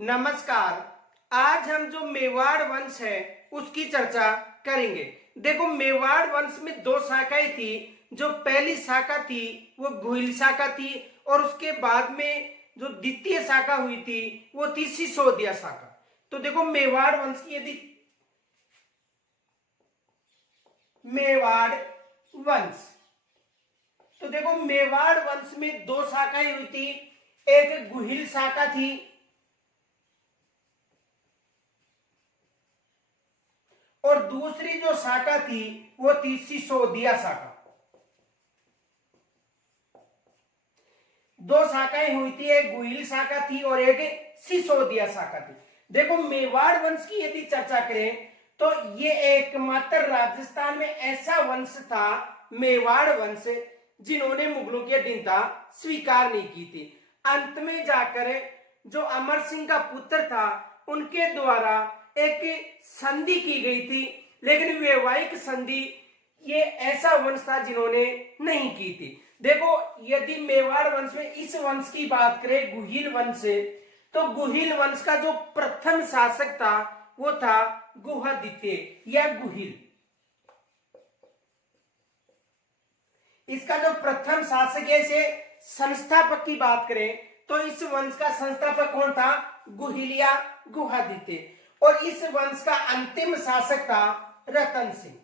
नमस्कार। आज हम जो मेवाड़ वंश है उसकी चर्चा करेंगे। देखो, मेवाड़ वंश में दो शाखाएं थी। जो पहली शाखा थी वो गुहिल शाखा थी और उसके बाद में जो द्वितीय शाखा हुई थी वो थी सिसोदिया शाखा। तो देखो, मेवाड़ वंश की यदि मेवाड़ वंश तो देखो, मेवाड़ वंश में दो शाखाएं हुई थी। एक गुहिल शाखा थी और दूसरी जो शाखा थी वो थी सिसोदिया शाखा। दो शाखाएं हुई थी, एक गुहिल शाखा थी और एक सिसोदिया शाखा थी। देखो, मेवाड़ वंश की यदि चर्चा करें तो ये एकमात्र राजस्थान में ऐसा वंश था, मेवाड़ वंश, जिन्होंने मुगलों की अधीनता स्वीकार नहीं की थी। अंत में जाकर जो अमर सिंह का पुत्र था उनके द्वारा एक संधि की गई थी, लेकिन वैवाहिक संधि ये ऐसा वंश था जिन्होंने नहीं की थी। देखो, यदि मेवाड़ वंश में इस वंश की बात करें, गुहिल वंश से, तो गुहिल वंश का जो प्रथम शासक था वो था गुहादित्य या गुहिल। इसका जो प्रथम शासक है, इसे संस्थापक की बात करें तो इस वंश का संस्थापक कौन था? गुहिल या गुहादित्य। और इस वंश का अंतिम शासक था रतन सिंह।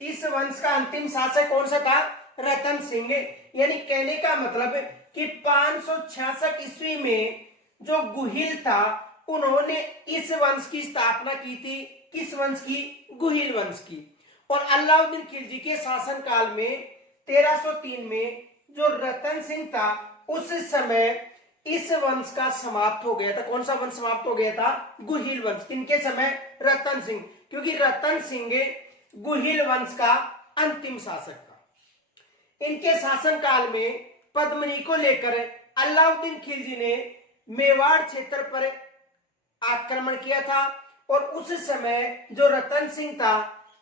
इस वंश का अंतिम शासक कौन सा था? रतन सिंह। यानी कहने का मतलब कि 566 ईस्वी में जो गुहिल था उन्होंने इस वंश की स्थापना की थी। किस वंश की? गुहिल वंश की। और अलाउद्दीन खिलजी के शासन काल में 1303 में जो रतन सिंह था उस समय इस वंश का समाप्त हो गया था। कौन सा वंश समाप्त हो गया था? गुहिल वंश। किनके समय? रतन सिंह। क्योंकि रतन सिंह गुहिल वंश का अंतिम शासक था। इनके शासन काल में पद्मिनी को लेकर अलाउद्दीन खिलजी ने मेवाड़ क्षेत्र पर आक्रमण किया था और उस समय जो रतन सिंह था,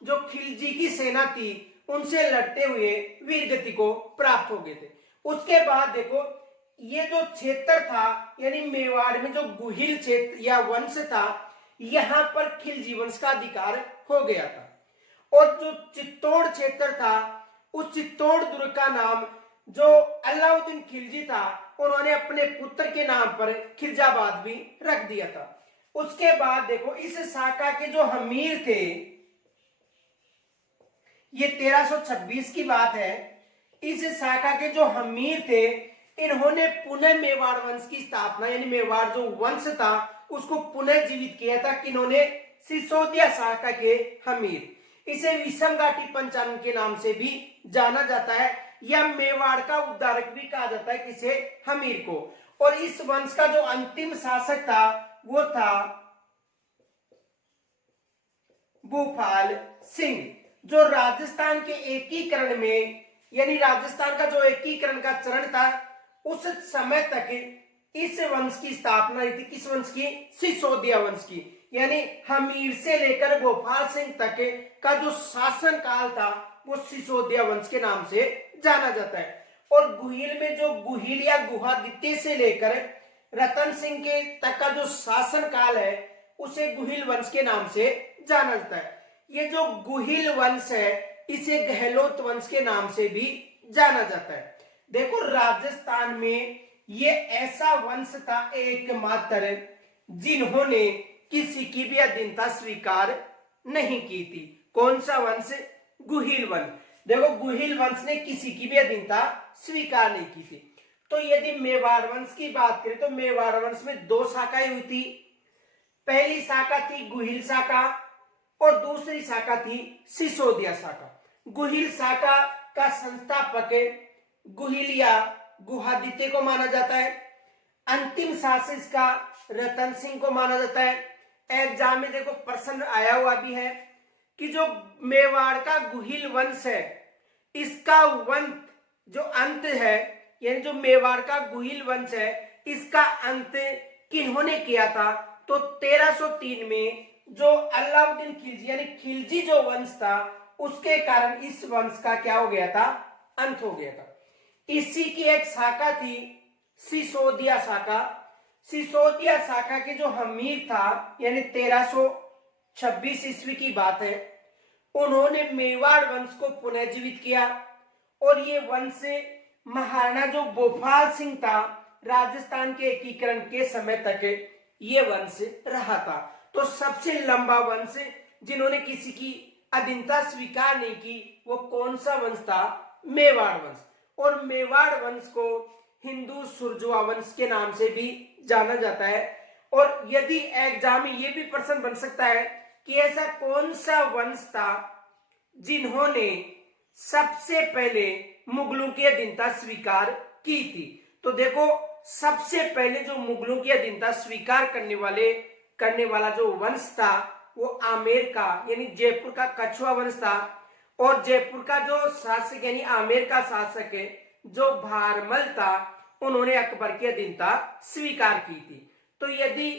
जो खिलजी की सेना थी, उनसे लड़ते हुए वीरगति को प्राप्त हो गए थे। उसके बाद देखो, ये जो क्षेत्र था यानी मेवाड़ में जो गुहिल क्षेत्र या वंश था, यहां पर खिलजी वंश का अधिकार हो गया था। और जो चित्तौड़ क्षेत्र था, उस चित्तौड़ दुर्ग का नाम जो अलाउद्दीन खिलजी था उन्होंने अपने पुत्र के नाम पर खिलजाबाद भी रख दिया था। उसके बाद देखो, इस शाखा के जो हमीर थे, ये 1326 की बात है, इस शाखा के जो हमीर थे इन्होंने पुनः मेवाड़ वंश की स्थापना, यानी मेवाड़ जो वंश था उसको पुनः जीवित किया था। किन्होंने? सिसोदिया शाखा के हमीर। इसे विषम घाटी पंचानन के नाम से भी जाना जाता है या मेवाड़ का उद्धारक भी कहा जाता है। किसे? हमीर को। और इस वंश का जो अंतिम शासक था वो था भूपाल सिंह, जो राजस्थान के एकीकरण में, यानी राजस्थान का जो एकीकरण का चरण था उस समय तक इस वंश की स्थापना हुई थी। किस वंश की? सिसोदिया वंश की। यानी हमीर से लेकर भोपाल सिंह तक का जो शासन काल था वो सिसोदिया वंश के नाम से जाना जाता है। और गुहिल में जो गुहिल या गुहादित्य से लेकर रतन सिंह के तक का जो शासन काल है उसे गुहिल वंश के नाम से जाना जाता है। ये जो गुहिल वंश है इसे गहलोत वंश के नाम से भी जाना जाता है। देखो, राजस्थान में ये ऐसा वंश था एकमात्र जिन्होंने किसी की भी अधीनता स्वीकार नहीं की थी। कौन सा वंश? गुहिल वंश। देखो, गुहिल वंश ने किसी की भी अधीनता स्वीकार नहीं की थी। तो यदि मेवाड़ वंश की बात करें तो मेवाड़ वंश में दो शाखाएं हुई थी। पहली शाखा थी गुहिल शाखा और दूसरी शाखा थी सिसोदिया शाखा। गुहिल शाखा का संस्थापक गुहिल या गुहादित्य को माना जाता है। अंतिम शासक का रतन सिंह को माना जाता है। एग्जाम में देखो प्रश्न आया हुआ भी है कि जो मेवाड़ का गुहिल वंश है इसका वंश जो अंत है, यानी जो मेवाड़ का गुहिल वंश है इसका अंत किन्होंने किया था? तो 1303 में जो अलाउद्दीन खिलजी यानी खिलजी जो वंश था उसके कारण इस वंश का क्या हो गया था? अंत हो गया था। इसी की एक शाखा थी सिसोदिया शाखा, सिसोदिया शाखा के जो अमीर था, यानी 1326 ईस्वी की बात है, उन्होंने मेवाड़ वंश को पुनर्जीवित किया और ये वंश महाराणा जो भोपाल सिंह था, राजस्थान के एकीकरण के समय तक ये वंश रहा था। तो सबसे लंबा वंश जिन्होंने किसी की अधीनता स्वीकार नहीं की, वो कौन सा वंश था? मेवाड़ वंश। और मेवाड़ वंश को हिंदू सुरजवा वंश के नाम से भी जाना जाता है। और यदि एग्जाम में ये भी प्रश्न बन सकता है कि ऐसा कौन सा वंश था जिन्होंने सबसे पहले मुगलों की अधीनता स्वीकार की थी? तो देखो, सबसे पहले जो मुगलों की अधीनता स्वीकार करने वाला जो वंश था, वो आमेर का यानी जयपुर का कछुआ वंश था। और जयपुर का जो शासक यानी आमेर का शासक है जो भारमल था, उन्होंने अकबर की अधीनता स्वीकार की थी। तो यदि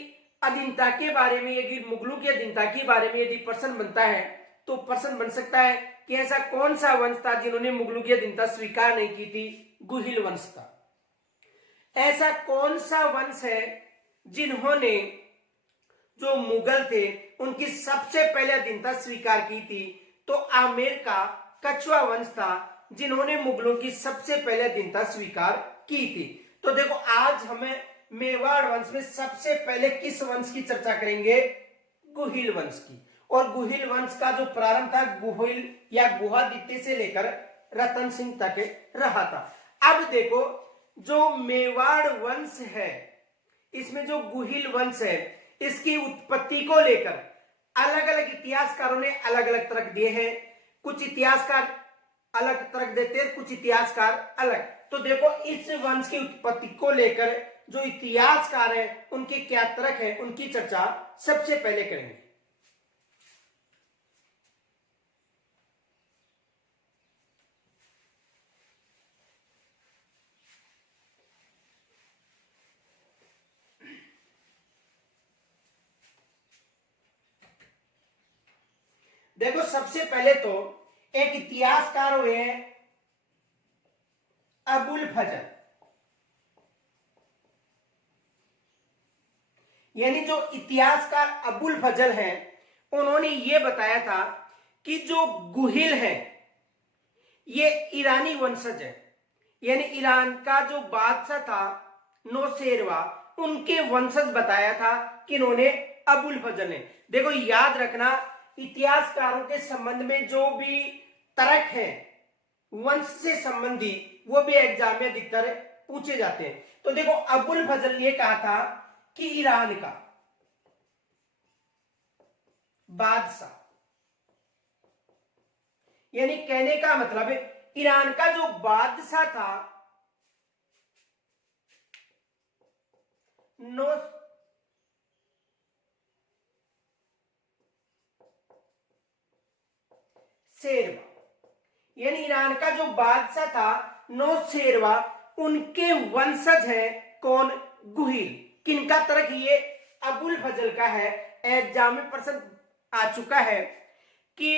अधीनता के बारे में, यदि मुगलों की अधीनता के बारे में यदि प्रश्न बनता है, तो प्रश्न बन सकता है कि ऐसा कौन सा वंश था जिन्होंने मुगलों की अधीनता स्वीकार नहीं की थी? गुहिल वंश था। ऐसा कौन सा वंश है जिन्होंने, जो मुगल थे, उनकी सबसे पहले अधीनता स्वीकार की थी? तो आमेर का कछुआ वंश था जिन्होंने मुगलों की सबसे पहले अधीनता स्वीकार की थी। तो देखो, आज हमें मेवाड़ वंश में सबसे पहले किस वंश की चर्चा करेंगे? गुहिल वंश की। और गुहिल वंश का जो प्रारंभ था गुहिल या गुहादित्य से लेकर रतन सिंह तक रहा था। अब देखो, जो मेवाड़ वंश है, इसमें जो गुहिल वंश है, इसकी उत्पत्ति को लेकर अलग अलग इतिहासकारों ने अलग अलग तर्क दिए हैं। कुछ इतिहासकार अलग तर्क देते हैं, कुछ इतिहासकार अलग। तो देखो, इस वंश की उत्पत्ति को लेकर जो इतिहासकार है उनके क्या तर्क है, उनकी चर्चा सबसे पहले करेंगे। देखो, सबसे पहले तो एक इतिहासकार हुए हैं अबुल फजल, यानी जो इतिहासकार अबुल फजल हैं, उन्होंने ये बताया था कि जो गुहिल है ये ईरानी वंशज है, यानी ईरान का जो बादशाह था नौशेरवा, उनके वंशज बताया था कि इन्होंने अबुल फजल ने। देखो, याद रखना, इतिहासकारों के संबंध में जो भी तर्क है वंश से संबंधी, वो भी एग्जाम में अधिकतर पूछे जाते हैं। तो देखो, अबुल फजल ने कहा था कि ईरान का बादशाह, यानी कहने का मतलब है ईरान का जो बादशाह था नौशेरवा, यानी ईरान का जो बादशाह था नौशेरवा, उनके वंशज हैं कौन? गुहिल। किनका तर्क? ये अबुल फजल का है। एग्जाम में प्रश्न आ चुका है कि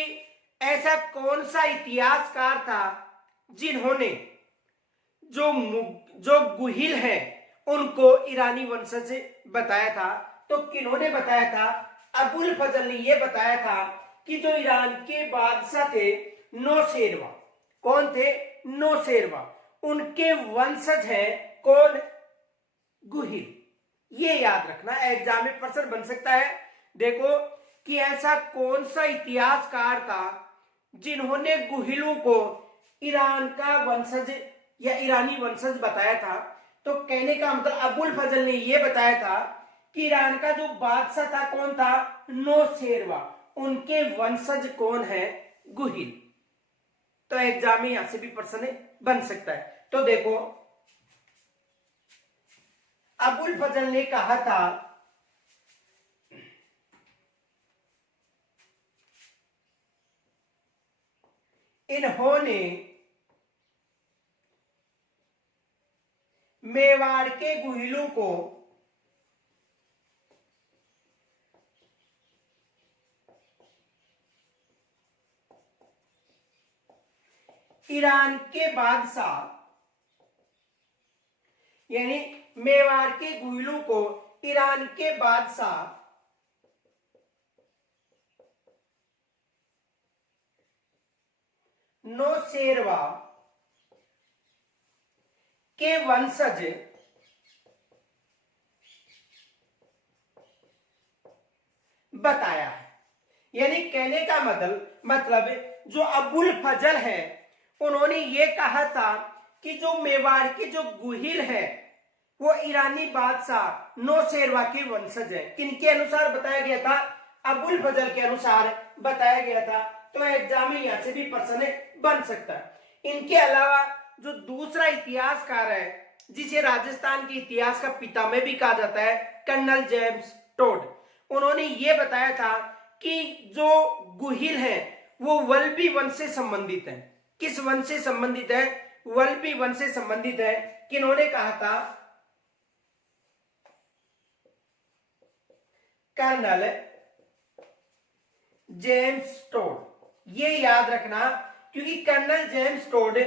ऐसा कौन सा इतिहासकार था जिन्होंने जो गुहिल है उनको ईरानी वंशज बताया था? तो किन्होंने बताया था? अबुल फजल ने यह बताया था कि जो ईरान के बादशाह थे नौशेरवा, कौन थे? नौशेरवा, उनके वंशज हैं कौन? गुहिल। ये याद रखना, एग्जाम में प्रश्न बन सकता है। देखो कि ऐसा कौन सा इतिहासकार था जिन्होंने गुहिलों को ईरान का वंशज या ईरानी वंशज बताया था? तो कहने का मतलब अबुल फजल ने यह बताया था कि ईरान का जो बादशाह था कौन था? नौशेरवा, उनके वंशज कौन है? गुहिल। तो एग्जाम में यहां से भी प्रश्न बन सकता है। तो देखो, अबुल फजल ने कहा था इन्होंने मेवाड़ के गुहिलों को ईरान के बादशाह यानी मेवाड़ के गुहिलों को ईरान के बादशाह नौशेरवा के वंशज बताया है। यानी कहने का मतलब जो अबुल फजल है उन्होंने ये कहा था कि जो मेवाड़ के जो गुहिल है वो ईरानी बादशाह नौशेरवा के वंशज है। किनके अनुसार बताया गया था? अबुल फजल के अनुसार बताया गया था। तो एग्जाम में यहां से भी प्रश्न बन सकता है। इनके अलावा जो दूसरा इतिहासकार है जिसे राजस्थान के इतिहास का पितामह भी कहा जाता है, कर्नल जेम्स टोड, उन्होंने ये बताया था कि जो गुहिल है वो वल्लभी वंश से संबंधित है। किस वंश से संबंधित है? वल्लभी वंश से संबंधित है। किन्होंने कहा था? Colonel James Tod. ये याद रखना क्योंकि कर्नल जेम्स टोड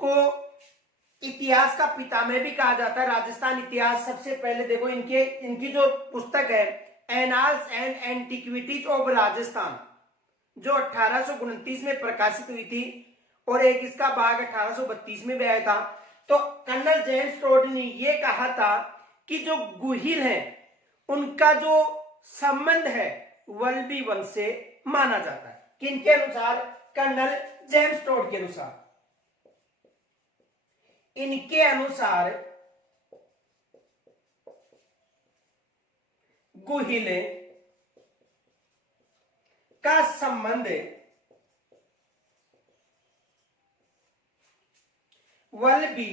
को इतिहास का पितामह भी कहा जाता है। राजस्थान इतिहास सबसे पहले देखो इनकी जो पुस्तक है annals and antiquities of Rajasthan जो 1829 में प्रकाशित हुई थी और एक इसका भाग 1832 में भी आया था। तो कर्नल जेम्स टोड ने यह कहा था कि जो गुहिल है उनका जो संबंध है वल्लभी वंश से माना जाता है। किनके अनुसार? कर्नल जेम्स टोड के अनुसार। इनके अनुसार गुहिल का संबंध वल्लभी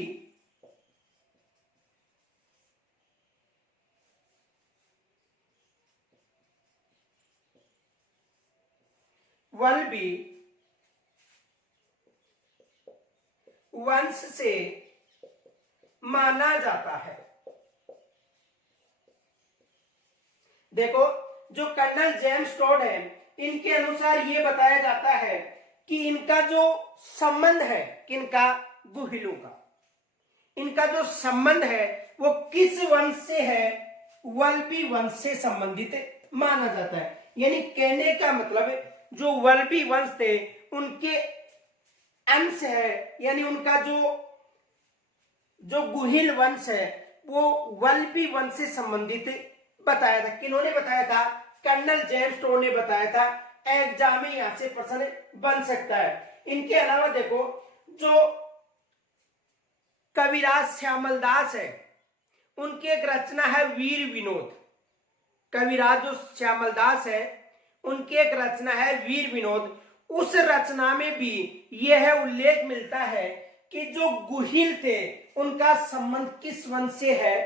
वंश से माना जाता है। देखो जो कर्नल जेम्स टोड है इनके अनुसार यह बताया जाता है कि इनका जो संबंध है, किनका? गुहिलों का। इनका जो संबंध है वो किस वंश से है? वल्लभी वंश से संबंधित माना जाता है। यानी कहने का मतलब जो वल्लभी वंश थे उनके अंश है, यानी उनका जो गुहिल वंश है वो वल्लभी वंश से संबंधित बताया था। किन्होंने बताया था? कर्नल जेम्स टोड ने बताया था। एग्जाम में यहां से प्रश्न बन सकता है। इनके अलावा देखो जो कविराज श्यामलदास है उनकी एक रचना है वीर विनोद। कविराज जो श्यामलदास है उनकी एक रचना है वीर विनोद। उस रचना में भी यह उल्लेख मिलता है कि जो गुहिल थे उनका संबंध किस वंश से है?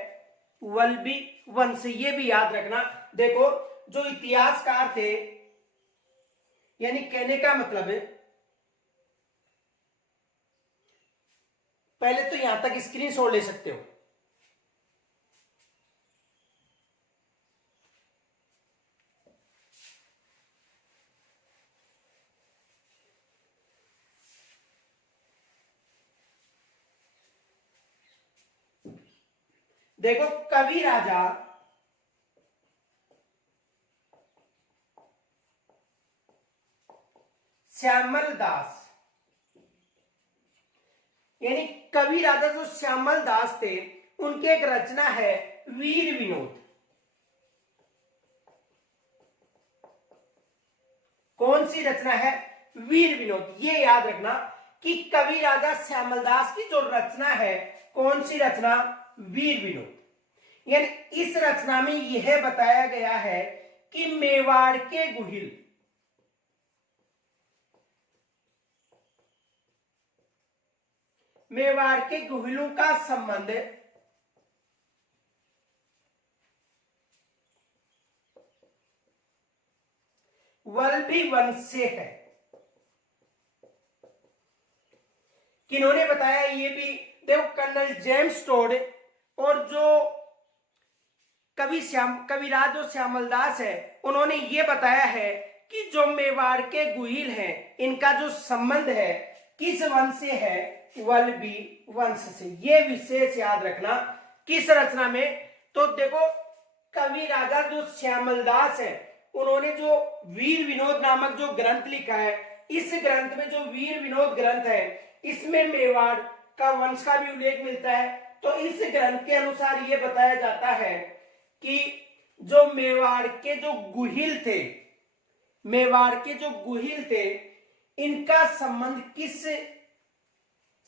वल्लभी वंश से। ये भी याद रखना। देखो जो इतिहासकार थे, यानी कहने का मतलब है पहले तो यहां तक स्क्रीनशॉट ले सकते हो। देखो कवि राजा श्यामल दास, यानी कवि राजा जो श्यामल दास थे उनकी एक रचना है वीर विनोद। कौन सी रचना है? वीर विनोद। ये याद रखना कि कवि राजा श्यामल दास की जो रचना है, कौन सी रचना? वीर विनोद। यानी इस रचना में यह बताया गया है कि मेवाड़ के गुहिल गुहिलों का संबंध वल्लभी वंश से है। किन्होंने बताया? ये भी देखो कर्नल जेम्स टोड और जो कविराज जो श्यामलदास है उन्होंने ये बताया है कि जो मेवाड़ के गुहिल हैं इनका जो संबंध है किस वंश से है? वल्लभी वंश से। ये विशेष याद रखना किस रचना में? तो देखो कवि राजा जो श्यामलदास है उन्होंने जो वीर विनोद नामक जो ग्रंथ लिखा है, इस ग्रंथ में जो वीर विनोद ग्रंथ है इसमें मेवाड़ का वंश का भी उल्लेख मिलता है। तो इस ग्रंथ के अनुसार यह बताया जाता है कि जो मेवाड़ के जो गुहिल थे, मेवाड़ के जो गुहिल थे इनका संबंध किस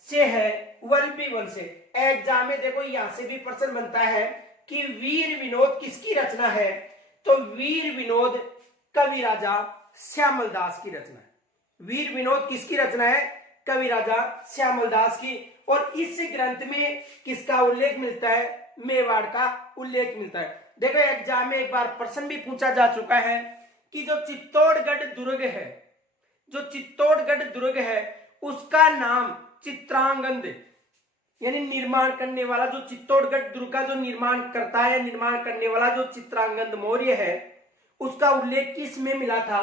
से है? वल्लभी वंश से। एग्जाम में देखो यहां से भी प्रश्न बनता है कि वीर विनोद किसकी रचना है? तो वीर विनोद कवि राजा श्यामलदास की रचना है। वीर विनोद किसकी रचना है? कवि राजा श्यामलदास की। और इस ग्रंथ में किसका उल्लेख मिलता है? मेवाड़ का उल्लेख मिलता है। देखो एग्जाम में एक बार प्रश्न भी पूछा जा चुका है कि जो चित्तौड़गढ़ दुर्ग है, जो चित्तौड़गढ़ दुर्ग है उसका नाम चित्रांगद यानी निर्माण करने वाला, जो चित्तौड़गढ़ दुर्ग का जो निर्माण करता है, निर्माण करने वाला जो चित्रांगद मौर्य है उसका उल्लेख किस में मिला था?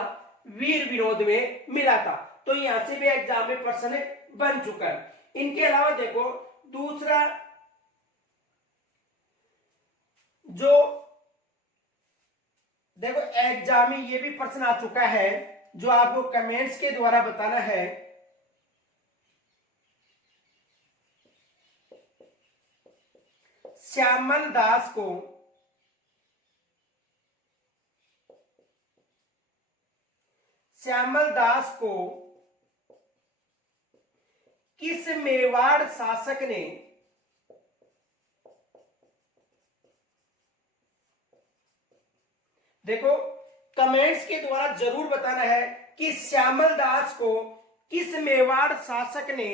वीर विनोद में मिला था। तो यहां से भी एग्जाम में प्रश्न बन चुका है। इनके अलावा देखो दूसरा जो देखो एग्जाम में ये भी प्रश्न आ चुका है जो आपको कमेंट्स के द्वारा बताना है। श्यामलदास को किस मेवाड़ शासक ने देखो कमेंट्स के द्वारा जरूर बताना है कि श्यामलदास को किस मेवाड़ शासक ने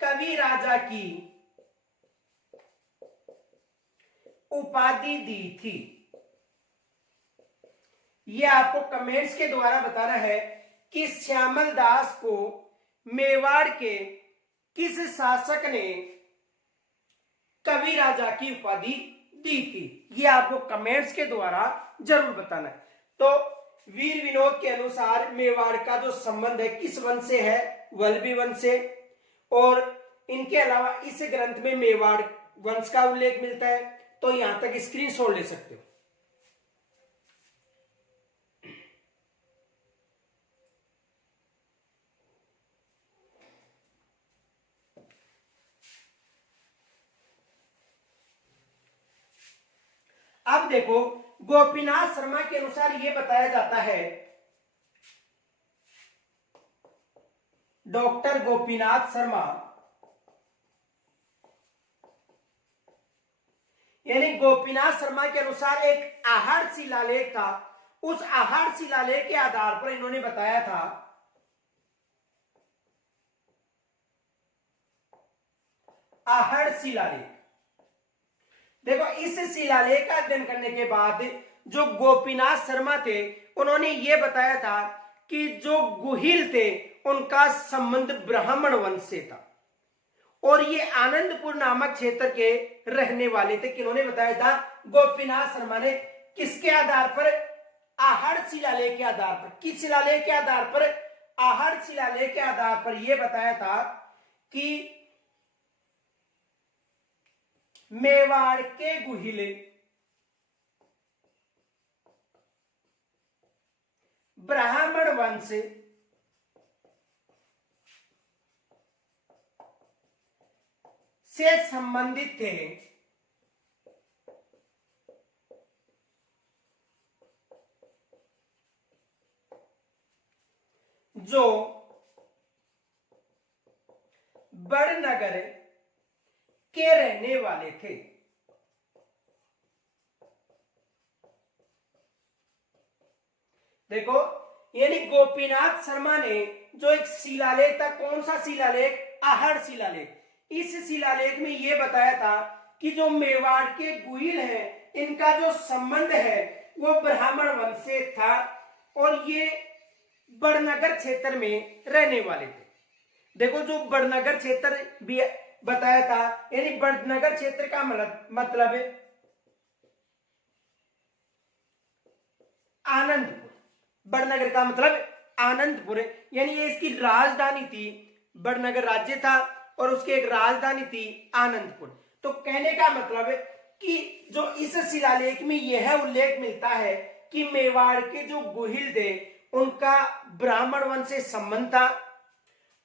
कवि राजा की उपाधि दी थी? यह आपको कमेंट्स के द्वारा बताना है कि श्यामलदास को मेवाड़ के किस शासक ने कवि राजा की उपाधि दी थी। यह आपको कमेंट्स के द्वारा जरूर बताना है। तो वीर विनोद के अनुसार मेवाड़ का जो संबंध है किस वंश से है? वल्लभी वंश से। और इनके अलावा इस ग्रंथ में मेवाड़ वंश का उल्लेख मिलता है। तो यहां तक स्क्रीनशॉट ले सकते हो। अब देखो गोपीनाथ शर्मा के अनुसार यह बताया जाता है, डॉक्टर गोपीनाथ शर्मा यानी गोपीनाथ शर्मा के अनुसार एक आहड़ शिलालेख था। उस आहड़ शिलालेख के आधार पर इन्होंने बताया था आहड़ शिलालेख। देखो इस शिलालेख का अध्ययन करने के बाद जो गोपीनाथ शर्मा थे उन्होंने ये बताया था कि जो गुहिल थे उनका संबंध ब्राह्मण वंश से था और ये आनंदपुर नामक क्षेत्र के रहने वाले थे। किन्होंने बताया था? गोपीनाथ शर्मा ने। किसके आधार पर? आहड़ शिलालेख के आधार पर। किस शिलालेख के आधार पर? आहड़ शिलालेख के आधार पर यह बताया था कि मेवाड़ के गुहिले ब्राह्मण वंश से संबंधित थे। जो बड़नगर के रहने वाले थे। देखो यानी गोपीनाथ शर्मा ने जो एक शिलालेख था, कौन सा शिलालेख? आहड़ शिलालेख। इस शिलालेख में यह बताया था कि जो मेवाड़ के गुहिल हैं इनका जो संबंध है वो ब्राह्मण वंश से था और ये बड़नगर क्षेत्र में रहने वाले थे। देखो जो बड़नगर क्षेत्र भी बताया था यानी बड़नगर क्षेत्र का मतलब आनंदपुर। बड़नगर का मतलब आनंदपुर यानी ये इसकी राजधानी थी बड़नगर राज्य था और उसकी एक राजधानी थी आनंदपुर। तो कहने का मतलब है कि जो इस शिलालेख में यह उल्लेख मिलता है कि मेवाड़ के जो गुहिल थे उनका ब्राह्मण वंश से संबंध था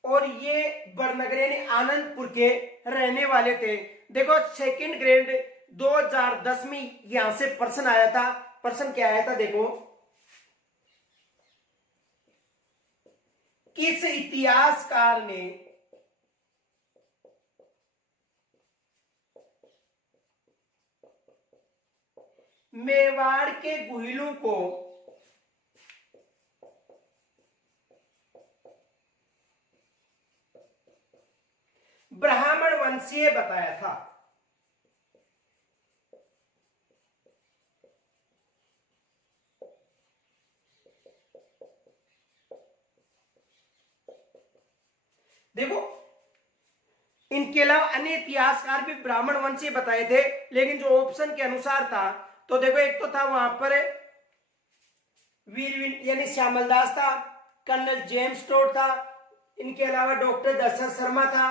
और ये बड़नगर यानी आनंदपुर के रहने वाले थे। देखो सेकंड ग्रेड 2010 में यहां से प्रश्न आया था। प्रश्न क्या आया था देखो, किस इतिहासकार ने मेवाड़ के गुहिलों को ब्राह्मण वंशीय बताया था? देखो इनके अलावा अन्य इतिहासकार भी ब्राह्मण वंशीय बताए थे, लेकिन जो ऑप्शन के अनुसार था तो देखो एक तो था वहां पर वीर यानी श्यामलदास था, कर्नल जेम्स टोड था, इनके अलावा डॉक्टर दशरथ शर्मा था।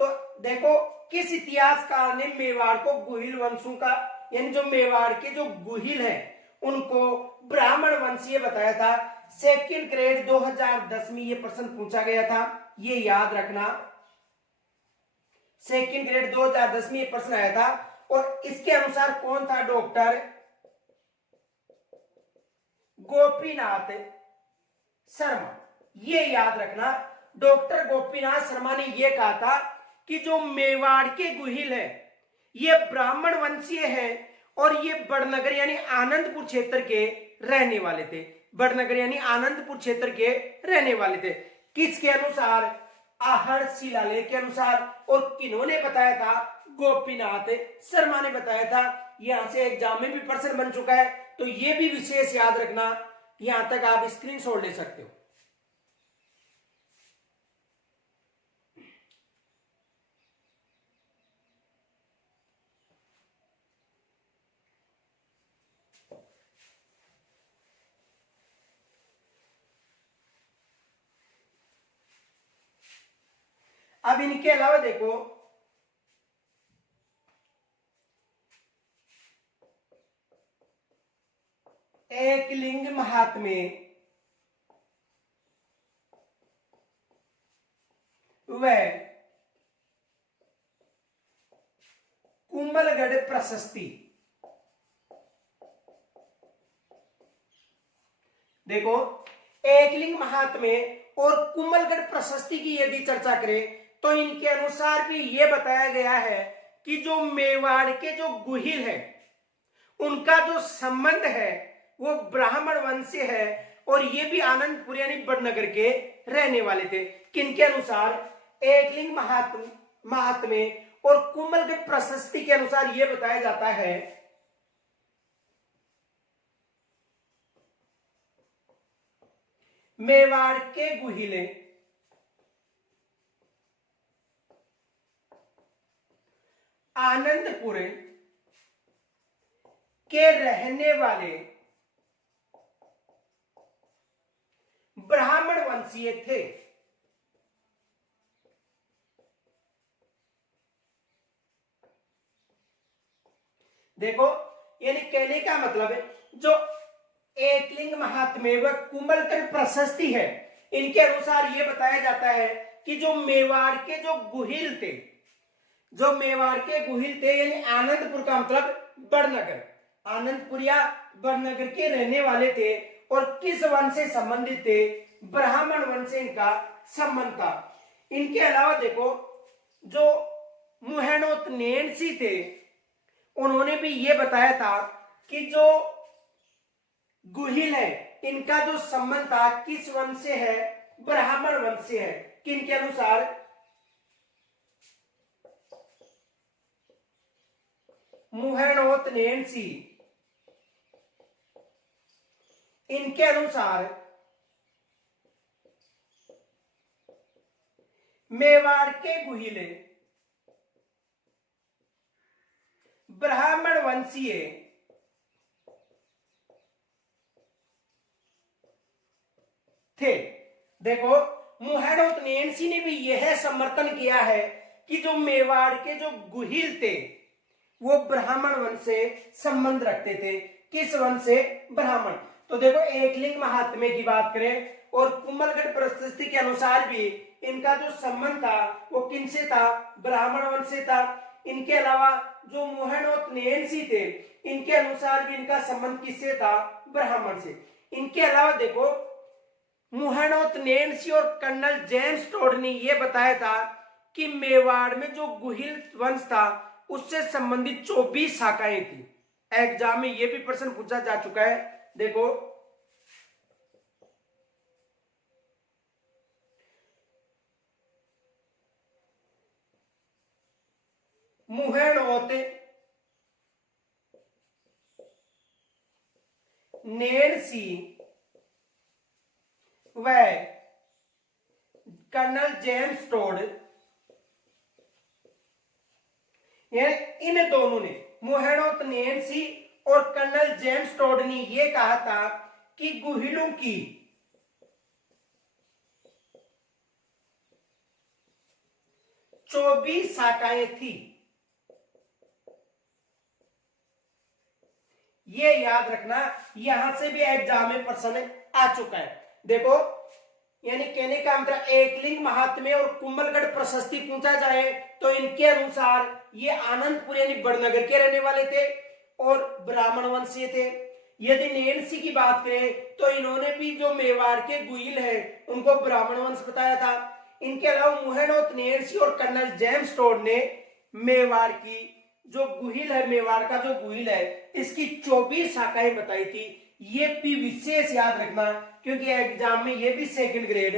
तो देखो किस इतिहासकार ने मेवाड़ को गुहिल वंशों का यानी जो मेवाड़ के जो गुहिल हैं उनको ब्राह्मण वंशीय बताया था? सेकंड ग्रेड 2010 में ये प्रश्न पूछा गया था, ये याद रखना। सेकंड ग्रेड 2010 में ये प्रश्न आया था और इसके अनुसार कौन था? डॉक्टर गोपीनाथ शर्मा। ये याद रखना, डॉक्टर गोपीनाथ शर्मा ने यह कहा था कि जो मेवाड़ के गुहिल है ये ब्राह्मण वंशीय है और ये बड़नगर यानी आनंदपुर क्षेत्र के रहने वाले थे। बड़नगर यानी आनंदपुर क्षेत्र के रहने वाले थे। किसके अनुसार? आहड़ शिलालेख के अनुसार। और किन्होंने बताया था? गोपीनाथ शर्मा ने बताया था। यहां से एग्जाम में भी प्रश्न बन चुका है, तो ये भी विशेष याद रखना। यहां तक आप स्क्रीनशॉट ले सकते हो। अब इनके अलावा देखो एकलिंग महात्म्य व कुंभलगढ़ प्रशस्ति। देखो एकलिंग महात्म्य और कुंभलगढ़ प्रशस्ति की यदि चर्चा करें तो इनके अनुसार भी यह बताया गया है कि जो मेवाड़ के जो गुहिल है उनका जो संबंध है वो ब्राह्मण वंश से है और ये भी आनंदपुर यानी बड़नगर के रहने वाले थे। किनके अनुसार? एकलिंग महात्म्य और कुंभलगढ़ प्रशस्ति के अनुसार यह बताया जाता है मेवाड़ के गुहिले आनंदपुर के रहने वाले ब्राह्मण वंशीय थे। देखो यानी कहने का मतलब है जो एकलिंग महात्म्य व कुंभलगढ़ प्रशस्ति है इनके अनुसार यह बताया जाता है कि जो मेवाड़ के जो गुहिल थे, जो मेवाड़ के गुहिल थे यानी आनंदपुर का मतलब बड़नगर, आनंदपुर या बड़नगर के रहने वाले थे और किस वंश से संबंधित थे? ब्राह्मण वंश से इनका संबंध था। इनके अलावा देखो जो मुहैणोत नैनसी थे उन्होंने भी ये बताया था कि जो गुहिल है इनका जो संबंध था किस वंश से है? ब्राह्मण वंश से है। किनके अनुसार? मुहैणोत नैनसी, इनके अनुसार मेवाड़ के गुहिले ब्राह्मण वंशीय थे। देखो मुहैणोतनेनसी ने भी यह समर्थन किया है कि जो मेवाड़ के जो गुहिल थे वो ब्राह्मण वंश से संबंध रखते थे। किस वंश से? ब्राह्मण। तो देखो एकलिंग महात्म्य की बात करें और कुंभलगढ़ प्रशस्ति के अनुसार भी इनका जो संबंध था वो किनसे था? ब्राह्मण वंश से था। इनके अलावा जो मुहैणोतनेनसी थे इनके अनुसार भी इनका संबंध किससे था? ब्राह्मण से। इनके अलावा देखो मुहैणोतनेनसी और कर्नल जेम्स टोड ने यह बताया था कि मेवाड़ में जो गुहिल वंश था उससे संबंधित 24 शाखाएं थी। एग्जाम में यह भी प्रश्न पूछा जा चुका है। देखो मुहैणोतनेनसी व कर्नल जेम्स टोड, इन दोनों ने, मुहैणोतनेनसी और कर्नल जेम्स टोड ने यह कहा था कि गुहिलों की चौबीस शाखाएं थी। ये याद रखना, यहां से भी एग्जाम में प्रश्न आ चुका है। देखो यानी कहने का मतलब एकलिंग महात्म्य और कुंभलगढ़ प्रशस्ति पूछा जाए तो इनके अनुसार ये आनंदपुर यानी बड़नगर के रहने वाले थे और ब्राह्मण वंशीय थे। यदि नेनसी की बात करें तो इन्होंने भी जो मेवाड़ के गुइल है उनको ब्राह्मण वंश बताया था। इनके अलावा मुहैणोतनेनसी और कर्नल जेम्स टोड ने मेवाड़ की जो गुहिल है, मेवाड़ का जो गुहिल है इसकी 24 शाखाएं बताई थी। ये भी विशेष याद रखना क्योंकि एग्जाम में ये भी सेकंड ग्रेड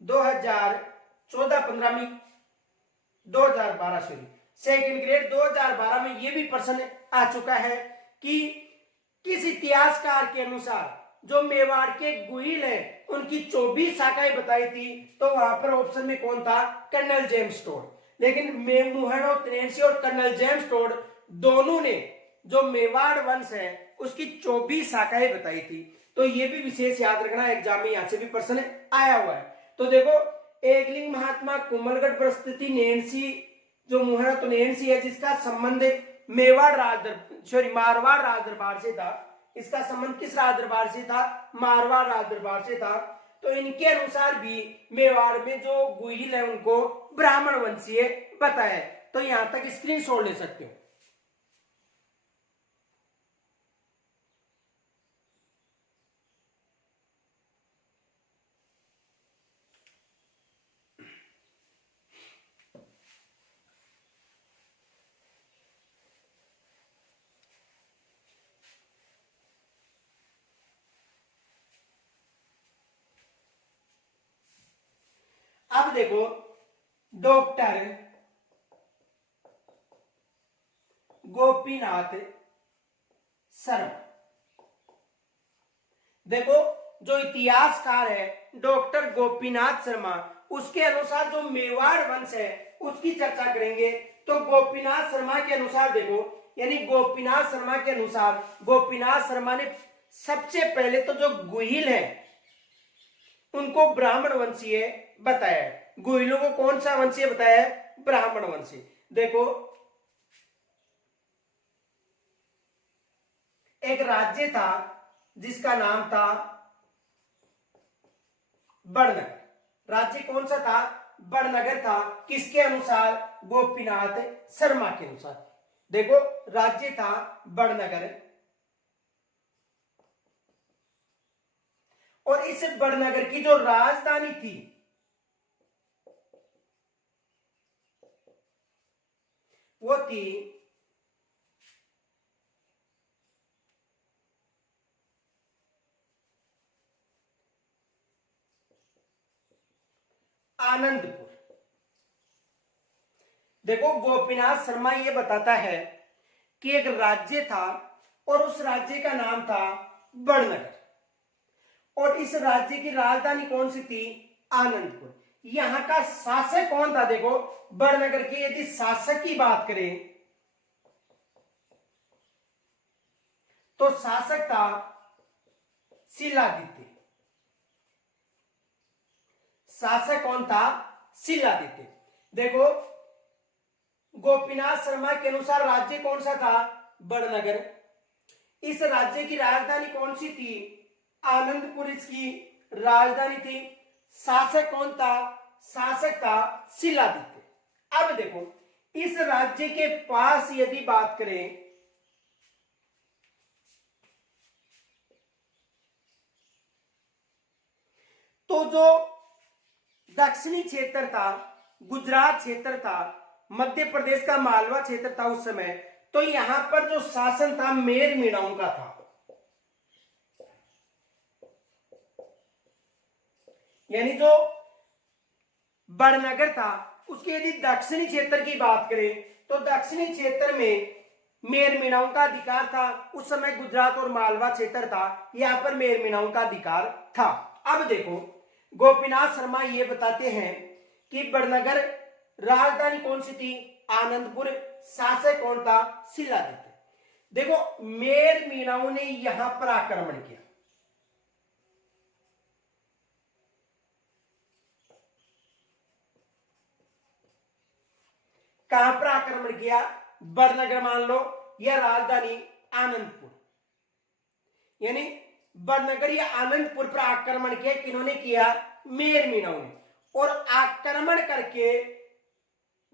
2014-15 में 2012 से सेकंड ग्रेड 2012 में ये भी प्रश्न आ चुका है कि किस इतिहासकार के अनुसार जो मेवाड़ के गुइल है उनकी 24 शाखाएं बताई थी। तो वहां पर ऑप्शन में कौन था? Colonel James Tod. लेकिन मुहैणोतनेनसी और कर्नल जेम्स टोड दोनों ने जो मेवाड़ वंश है उसकी 24 शाखाएं बताई थी। तो ये भी विशेष याद रखना, एग्जाम में यहां से भी प्रश्न आया हुआ है। तो देखो एकलिंग महात्मा, कुंभलगढ़ प्रशस्ति, नेनसी जो मुहैणोतनेनसी है जिसका संबंध मारवाड़ राज दरबार से था। इसका संबंध किस राज दरबार से था? मारवाड़ राज दरबार से था। तो इनके अनुसार भी मेवाड़ में जो गुइल है उनको ब्राह्मण वंशीय बताया है। तो यहां तक स्क्रीनशॉट ले सकते हो। अब देखो डॉक्टर गोपीनाथ शर्मा, देखो जो इतिहासकार है डॉक्टर गोपीनाथ शर्मा, उसके अनुसार जो मेवाड़ वंश है उसकी चर्चा करेंगे। तो गोपीनाथ शर्मा के अनुसार देखो, यानी गोपीनाथ शर्मा के अनुसार गोपीनाथ शर्मा ने सबसे पहले तो जो गुहिल है उनको ब्राह्मण वंशीय बताया है। गुहिलों को कौन सा वंशीय बताया है? ब्राह्मण वंशीय। देखो एक राज्य था जिसका नाम था बड़नगर। राज्य कौन सा था? बड़नगर था। किसके अनुसार? गोपीनाथ शर्मा के अनुसार। देखो राज्य था बड़नगर और इस बड़नगर की जो राजधानी थी वो थी आनंदपुर। देखो गोपीनाथ शर्मा ये बताता है कि एक राज्य था और उस राज्य का नाम था बड़नगर और इस राज्य की राजधानी कौन सी थी? आनंदपुर। यहां का शासक कौन था? देखो बड़नगर के यदि शासक की बात करें तो शासक था शिलादित्य। शासक कौन था? शिलादित्य। देखो गोपीनाथ शर्मा के अनुसार राज्य कौन सा था? बड़नगर। इस राज्य की राजधानी कौन सी थी? आनंदपुर इसकी राजधानी थी। शासक कौन था? शासक था शिलादित्य। अब देखो इस राज्य के पास यदि बात करें तो जो दक्षिणी क्षेत्र था, गुजरात क्षेत्र था, मध्य प्रदेश का मालवा क्षेत्र था उस समय, तो यहां पर जो शासन था मेर मीणाओं का था। यानी जो बड़नगर था उसके यदि दक्षिणी क्षेत्र की बात करें तो दक्षिणी क्षेत्र में मेर मीणाओं का अधिकार था। उस समय गुजरात और मालवा क्षेत्र था, यहां पर मेर मीणाओं का अधिकार था। अब देखो गोपीनाथ शर्मा ये बताते हैं कि बड़नगर राजधानी कौन सी थी? आनंदपुर। शासक कौन था? शिलादित्य। देखो मेर मीणाओं ने यहां पर आक्रमण किया। कहां पर आक्रमण किया? बड़नगर मान लो या राजधानी आनंदपुर, यानी बड़नगर या आनंदपुर पर आक्रमण किया। किन्होंने किया? मेर मीणाओं ने। और आक्रमण करके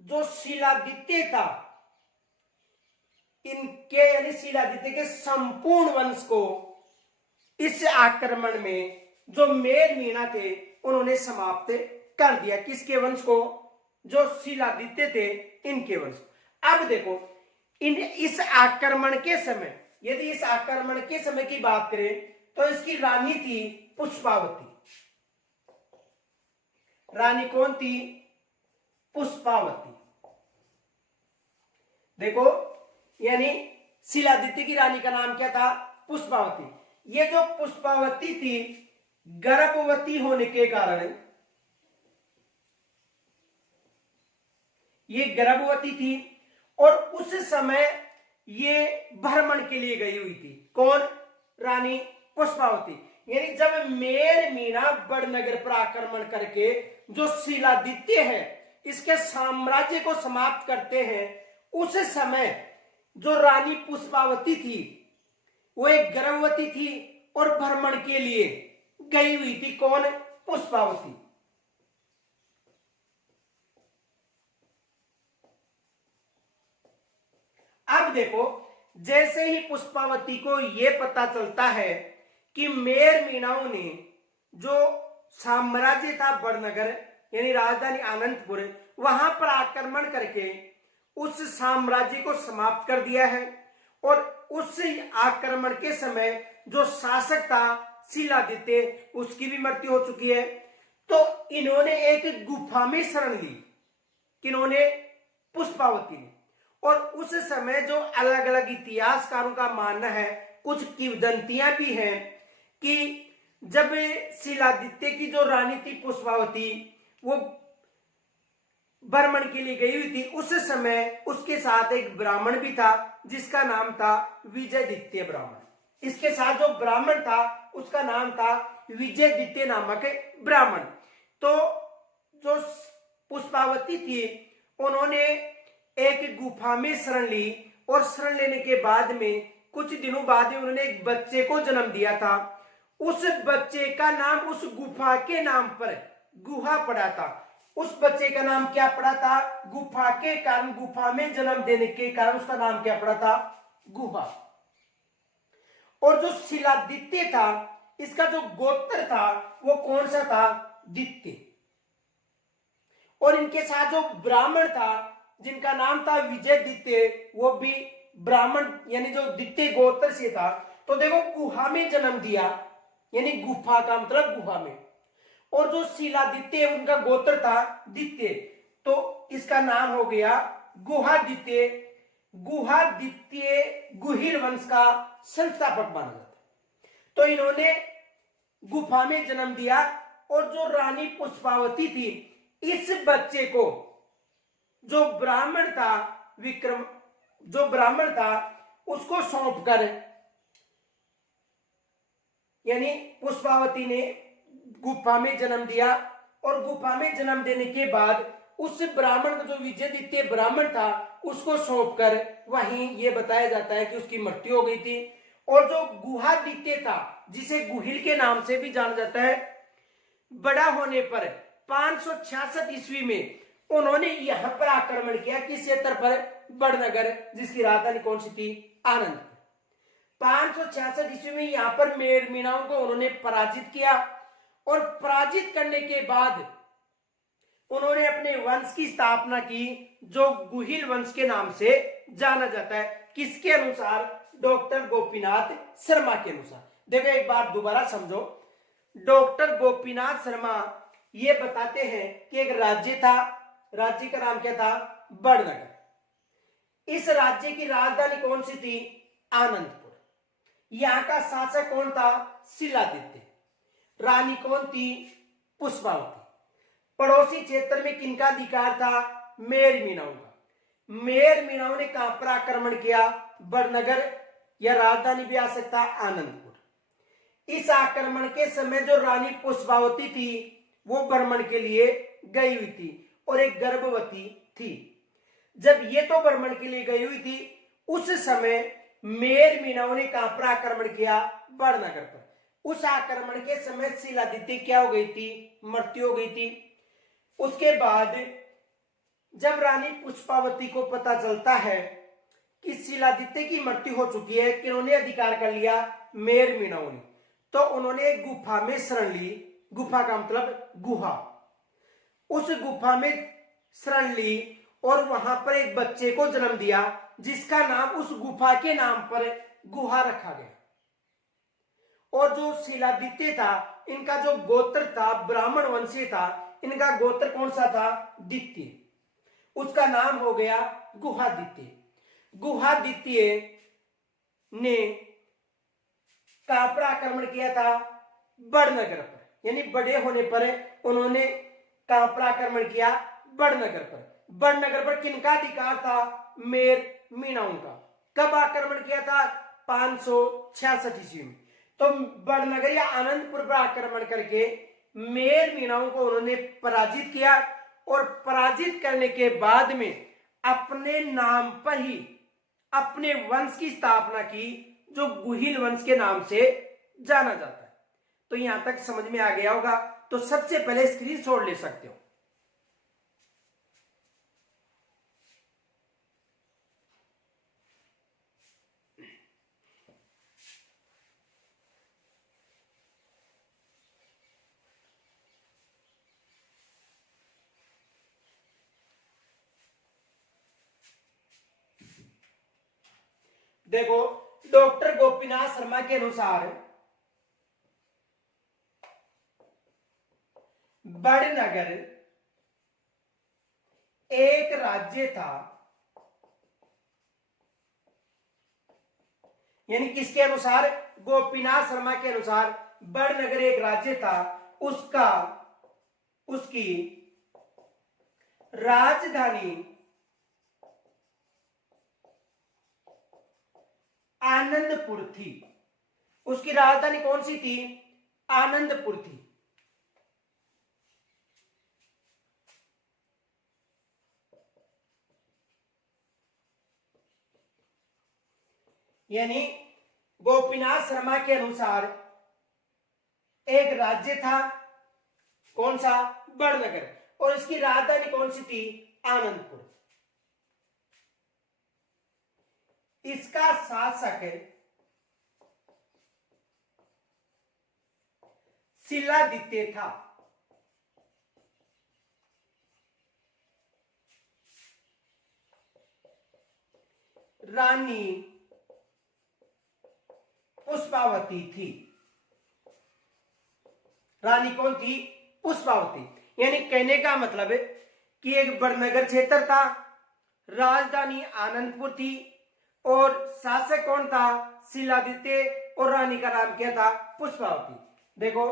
जो शिलादित्य था इनके यानी शिलादित्य के संपूर्ण वंश को इस आक्रमण में जो मेर मीणा थे उन्होंने समाप्त कर दिया। किसके वंश को? जो शिलादित्य थे इनके वंश। अब देखो इस आक्रमण के समय, यदि इस आक्रमण के समय की बात करें तो इसकी रानी थी पुष्पावती। रानी कौन थी? पुष्पावती। देखो यानी शिलादित्य की रानी का नाम क्या था? पुष्पावती। ये जो पुष्पावती थी गर्भवती होने के कारण, ये गर्भवती थी और उस समय ये भ्रमण के लिए गई हुई थी। कौन? रानी पुष्पावती। यानी जब मेर मीणा बड़नगर पर आक्रमण करके जो शिलादित्य है इसके साम्राज्य को समाप्त करते हैं, उस समय जो रानी पुष्पावती थी वो एक गर्भवती थी और भ्रमण के लिए गई हुई थी। कौन? पुष्पावती। अब देखो जैसे ही पुष्पावती को यह पता चलता है कि मेर मीणाओं ने जो साम्राज्य था बड़नगर यानी राजधानी आनंदपुर, वहां पर आक्रमण करके उस साम्राज्य को समाप्त कर दिया है, और उस आक्रमण के समय जो शासक था शिलादित्य उसकी भी मृत्यु हो चुकी है, तो इन्होंने एक गुफा में शरण ली। किन्होंने? पुष्पावती ने। और उस समय जो अलग अलग इतिहासकारों का मानना है, कुछ किंवदंतियां भी हैं कि जब शिलादित्य की जो रानी थी पुष्पावती वो भ्रमण के लिए गई हुई थी, उस समय उसके साथ एक ब्राह्मण भी था जिसका नाम था विजयदित्य ब्राह्मण। इसके साथ जो ब्राह्मण था उसका नाम था विजयदित्य नामक ब्राह्मण। तो जो पुष्पावती थी उन्होंने एक गुफा में शरण ली और शरण लेने के बाद में कुछ दिनों बाद में उन्होंने एक बच्चे को जन्म दिया था। उस बच्चे का नाम उस गुफा के नाम पर गुहा पड़ा था। उस बच्चे का नाम क्या पड़ा था? गुफा के कारण, गुफा में जन्म देने के कारण उसका नाम क्या पड़ा था? गुहा। और जो शिलादित्य था इसका जो गोत्र था वो कौन सा था? दित्य। और इनके साथ जो ब्राह्मण था जिनका नाम था विजयदित्य, वो भी ब्राह्मण यानी जो दित्य गोत्र से था। तो देखो गुहा में जन्म दिया, यानी गुफा का मतलब गुहा में। और जो शिलादित्य उनका गोत्र था दित्य, तो इसका नाम हो गया गुहादित्य। गुहादित्य गुहिल वंश का संस्थापक माना जाता है। तो इन्होंने गुफा में जन्म दिया और जो रानी पुष्पावती थी इस बच्चे को जो ब्राह्मण था विक्रम, जो ब्राह्मण था उसको सौंपकर यानी पुष्पावती ने गुफा में जन्म दिया, और गुफा में जन्म देने के बाद उस ब्राह्मण को, जो विजयादित्य ब्राह्मण था, उसको सौंपकर वहीं ये बताया जाता है कि उसकी मृत्यु हो गई थी। और जो गुहादित्य था, जिसे गुहिल के नाम से भी जाना जाता है, बड़ा होने पर 566 ईस्वी में उन्होंने यहां पर आक्रमण किया, किस क्षेत्र पर, बड़नगर, जिसकी राजधानी कौन सी थी, आनंदपुर। 566 ईस्वी में यहां पर मेर मीणाओं को उन्होंने पराजित किया, और पराजित करने के बाद उन्होंने अपने वंश की स्थापना की, जो गुहिल वंश के नाम से जाना जाता है। किसके अनुसार, डॉक्टर गोपीनाथ शर्मा के अनुसार। देखो एक बार दोबारा समझो, डॉक्टर गोपीनाथ शर्मा ये बताते हैं कि एक राज्य था, राज्य का नाम क्या था, बड़नगर। इस राज्य की राजधानी कौन सी थी, आनंदपुर। यहां का शासक कौन था, शिलादित्य। रानी कौन थी, पुष्पावती। पड़ोसी क्षेत्र में किनका अधिकार था, मेर मीणाओं का। मेर मीणाओं ने कहां पर आक्रमण किया, बड़नगर, या राजधानी भी आ सकता आनंदपुर। इस आक्रमण के समय जो रानी पुष्पावती थी, वो भ्रमण के लिए गई हुई थी, और एक गर्भवती थी। जब ये तो भ्रमण के लिए गई हुई थी, उस समय मेर मीणाओं ने कहां पर आक्रमण किया, बड़नगर पर। उस आक्रमण के समय शिलादित्य क्या हो गई थी, मृत्यु हो गई थी। उसके बाद जब रानी पुष्पावती को पता चलता है कि शिलादित्य की मृत्यु हो चुकी है, कि उन्होंने अधिकार कर लिया मेर मीणाओं ने, तो उन्होंने एक गुफा में शरण ली। गुफा का मतलब गुहा। उस गुफा में शरण ली, और वहां पर एक बच्चे को जन्म दिया, जिसका नाम उस गुफा के नाम पर गुहा रखा गया। और जो शिलादित्य था, इनका जो गोत्र था, ब्राह्मण वंशीय था, इनका गोत्र कौन सा था, दित्य। उसका नाम हो गया गुहादित्य। गुहादित्य ने कहां पर आक्रमण किया था, बड़नगर पर। यानी बड़े होने पर उन्होंने कहां पर आक्रमण किया, बड़नगर पर। बड़नगर पर किनका अधिकार था, मेर मीणाओं का। कब आक्रमण किया था, 566 ईस्वी में। तो बड़नगर या आनंदपुर पर आक्रमण करके मेर मीणाओं को उन्होंने पराजित किया, और पराजित करने के बाद में अपने नाम पर ही अपने वंश की स्थापना की, जो गुहिल वंश के नाम से जाना जाता है। तो यहां तक समझ में आ गया होगा। तो सबसे पहले स्क्रीनशॉट ले सकते हो। देखो, डॉक्टर गोपीनाथ शर्मा के अनुसार बड़नगर एक राज्य था। यानी किसके अनुसार, गोपीनाथ शर्मा के अनुसार बड़नगर एक राज्य था। उसकी राजधानी आनंदपुर थी। उसकी राजधानी कौन सी थी, आनंदपुर थी। यानी गोपीनाथ शर्मा के अनुसार एक राज्य था, कौन सा, बड़नगर, और इसकी राजधानी कौन सी थी, आनंदपुर। इसका शासक शिलादित्य था। रानी पुष्पावती थी। रानी कौन थी, पुष्पावती। यानी कहने का मतलब है कि एक बड़नगर क्षेत्र था, राजधानी आनंदपुर थी, और शासक कौन था, शिलादित्य, और रानी का नाम क्या था, पुष्पावती। देखो,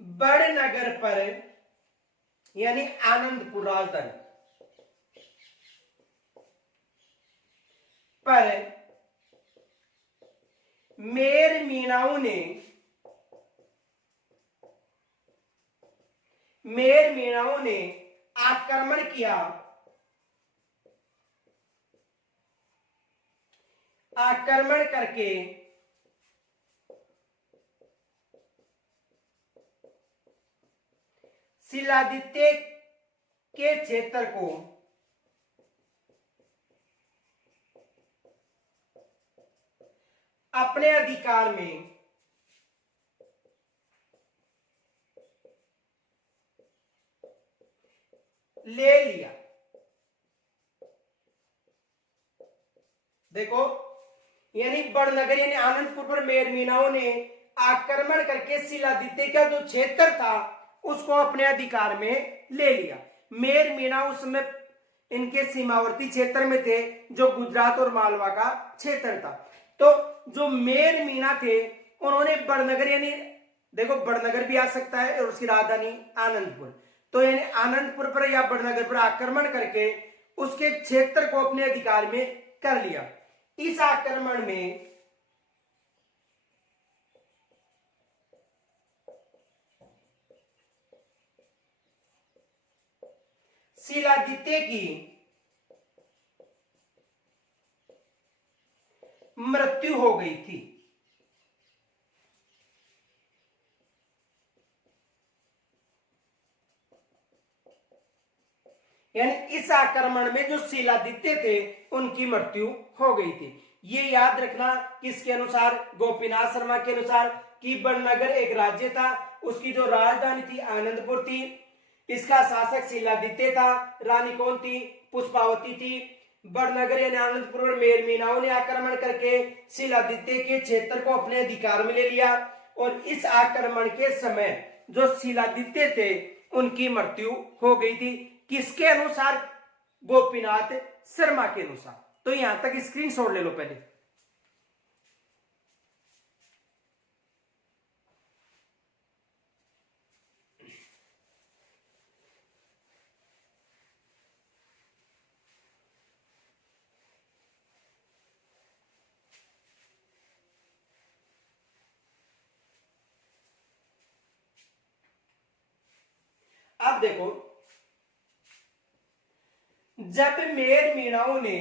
बड़नगर पर यानी आनंदपुर राजधानी, पर मेर मीणाओं ने आक्रमण किया, आक्रमण करके शिलादित्य के क्षेत्र को अपने अधिकार में ले लिया। देखो, यानी बड़नगर यानी आनंदपुर पर मेर मीणाओं ने आक्रमण करके शिलादित्य का जो क्षेत्र था उसको अपने अधिकार में ले लिया। मेर मीणा उस समय इनके सीमावर्ती क्षेत्र में थे, जो गुजरात और मालवा का क्षेत्र था। तो जो मेर मीणा थे उन्होंने बड़नगर, यानी देखो बड़नगर भी आ सकता है और उसकी राजधानी आनंदपुर, तो यानी आनंदपुर पर या बड़नगर पर आक्रमण करके उसके क्षेत्र को अपने अधिकार में कर लिया। इस आक्रमण में शिलादित्य की मृत्यु हो गई थी। यानी इस आक्रमण में जो शिलादित्य थे उनकी मृत्यु हो गई थी। ये याद रखना किसके अनुसार, गोपीनाथ शर्मा के अनुसार, कि बड़नगर एक राज्य था, उसकी जो राजधानी थी आनंदपुर थी, इसका शासक शिलादित्य था, रानी कौन थी, पुष्पावती थी। बड़नगर यानी आनंदपुर पर मेर मीणाओं ने आक्रमण करके शिलादित्य के क्षेत्र को अपने अधिकार में ले लिया और इस आक्रमण के समय जो शिलादित्य थे उनकी मृत्यु हो गई थी। किसके अनुसार, गोपीनाथ शर्मा के अनुसार। तो यहां तक स्क्रीनशॉट ले लो पहले। अब देखो, जब मेर मीणाओं ने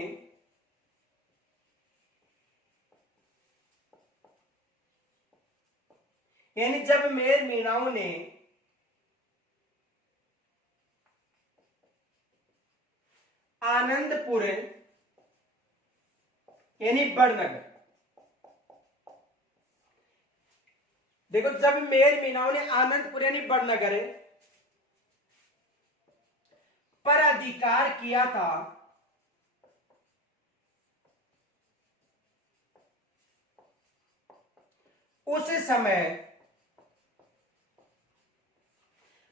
यानी जब मेर मीणाओं ने आनंदपुर यानी बड़नगर, देखो जब मेर मीणाओं ने आनंदपुर यानी बड़नगर पर अधिकार किया था, उस समय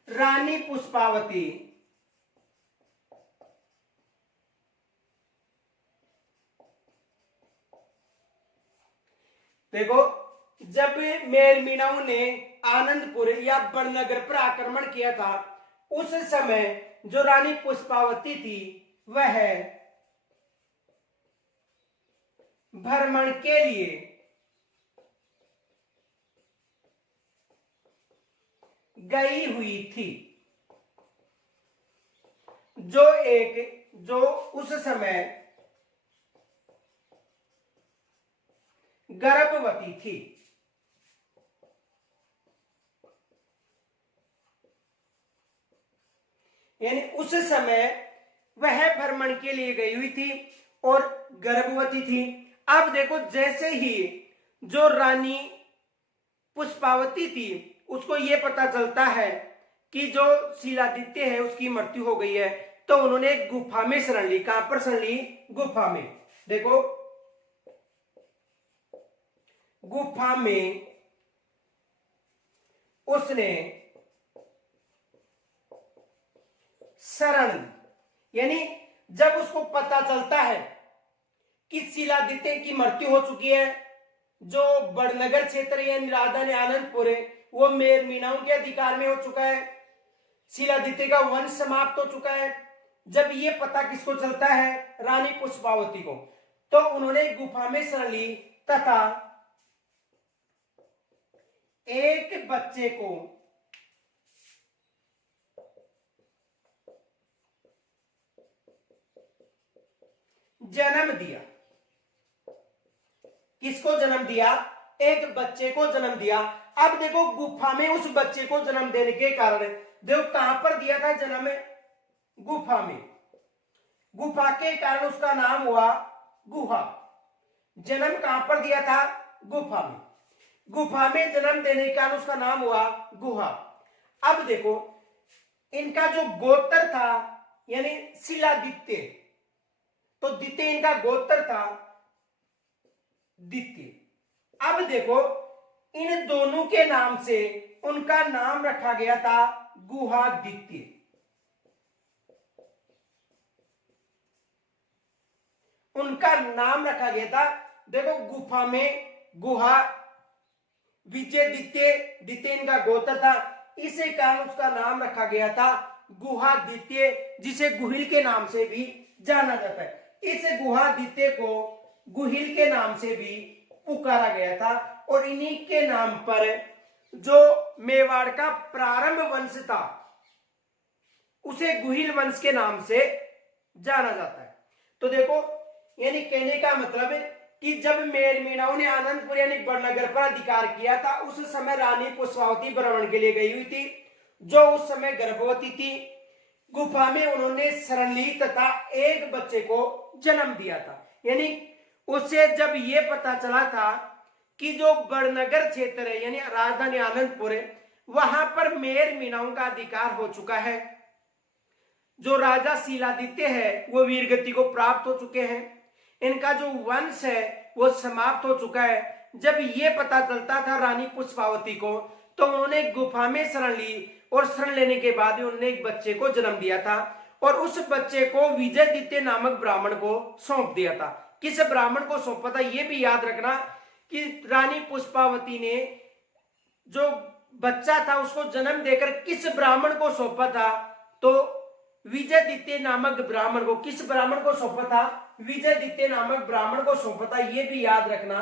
रानी पुष्पावती देखो, जब मेर मीणाओं ने आनंदपुर या बड़नगर पर आक्रमण किया था, उस समय जो रानी पुष्पावती थी वह भ्रमण के लिए गई हुई थी, जो उस समय गर्भवती थी। यानी उस समय वह भ्रमण के लिए गई हुई थी और गर्भवती थी। अब देखो, जैसे ही जो रानी पुष्पावती थी उसको यह पता चलता है कि जो शिलादित्य है उसकी मृत्यु हो गई है, तो उन्होंने एक गुफा में शरण ली। कहां पर शरण ली? गुफा में। देखो, गुफा में उसने शरण, यानी जब उसको पता चलता है कि शिलादित्य की मृत्यु हो चुकी है, जो बड़नगर क्षेत्र यानी राजधानी आनंदपुर है वो मेर मीणाओं के अधिकार में हो चुका है, शिलादित्य का वंश समाप्त हो चुका है। जब ये पता किसको चलता है? रानी पुष्पावती को। तो उन्होंने गुफा में शरण ली तथा एक बच्चे को जन्म दिया। किसको जन्म दिया? एक बच्चे को जन्म दिया। अब देखो गुफा में उस बच्चे को जन्म देने के कारण, देखो कहां पर दिया था जन्म? गुफा में। गुफा के कारण उसका नाम हुआ गुहा। जन्म कहां पर दिया था? गुफा में। गुफा में जन्म देने के कारण उसका नाम हुआ गुहा। अब देखो इनका जो गोत्र था यानी शिलादित्य, तो द्वितीय इनका गोत्र था द्वितीय। अब देखो इन दोनों के नाम से उनका नाम रखा गया था गुहादित्य। उनका नाम रखा गया था, देखो गुफा में गुहा, विजय द्वितीय, द्वितीय इनका गोत्र था, इसी कारण उसका नाम रखा गया था गुहादित्य, जिसे गुहिल के नाम से भी जाना जाता है। इस गुहादित्य को गुहिल के नाम से भी पुकारा गया था और इन्हीं के नाम पर जो मेवाड़ का प्रारंभ वंश था उसे गुहिल वंश के नाम से जाना जाता है। तो देखो यानी कहने का मतलब है कि जब मेर मीणाओं ने आनंदपुर यानी बड़नगर पर अधिकार किया था, उस समय रानी पुष्पावती भ्रमण के लिए गई हुई थी, जो उस समय गर्भवती थी। गुफा में उन्होंने शरण ली तथा एक बच्चे को जन्म दिया था। यानी उससे जब ये पता चला था कि जो बड़नगर क्षेत्र है यानी राजधानी आनंदपुर है, वहां पर मेर मीणाओं का अधिकार हो चुका है, जो राजा शिलादित्य है वो वीरगति को प्राप्त हो चुके हैं, इनका जो वंश है वो समाप्त हो चुका है। जब ये पता चलता था रानी पुष्पावती को, तो उन्होंने गुफा में शरण ली और शरण लेने के बाद उन्होंने एक बच्चे को जन्म दिया था और उस बच्चे को विजयदित्य नामक ब्राह्मण को सौंप दिया था। किस ब्राह्मण को सौंपा था ये भी याद रखना कि रानी पुष्पावती ने जो बच्चा था उसको जन्म देकर किस ब्राह्मण को सौंपा था, तो विजयदित्य नामक ब्राह्मण को। किस ब्राह्मण को सौंपा था? विजयदित्य नामक ब्राह्मण को सौंपा था, ये भी याद रखना।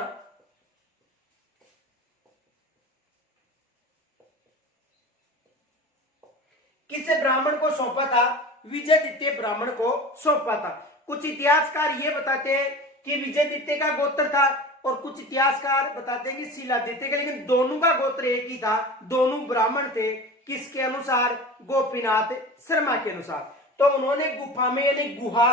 किस ब्राह्मण को सौंपा था? विजयदित्य ब्राह्मण को सौंपा था। कुछ इतिहासकार ये बताते हैं कि विजयदित्य का गोत्र था और कुछ इतिहासकार बताते हैं कि शिलादित्य का, लेकिन दोनों का गोत्र एक ही था, दोनों ब्राह्मण थे। किसके अनुसार? गोपीनाथ शर्मा के अनुसार। तो उन्होंने गुफा में यानी गुहा,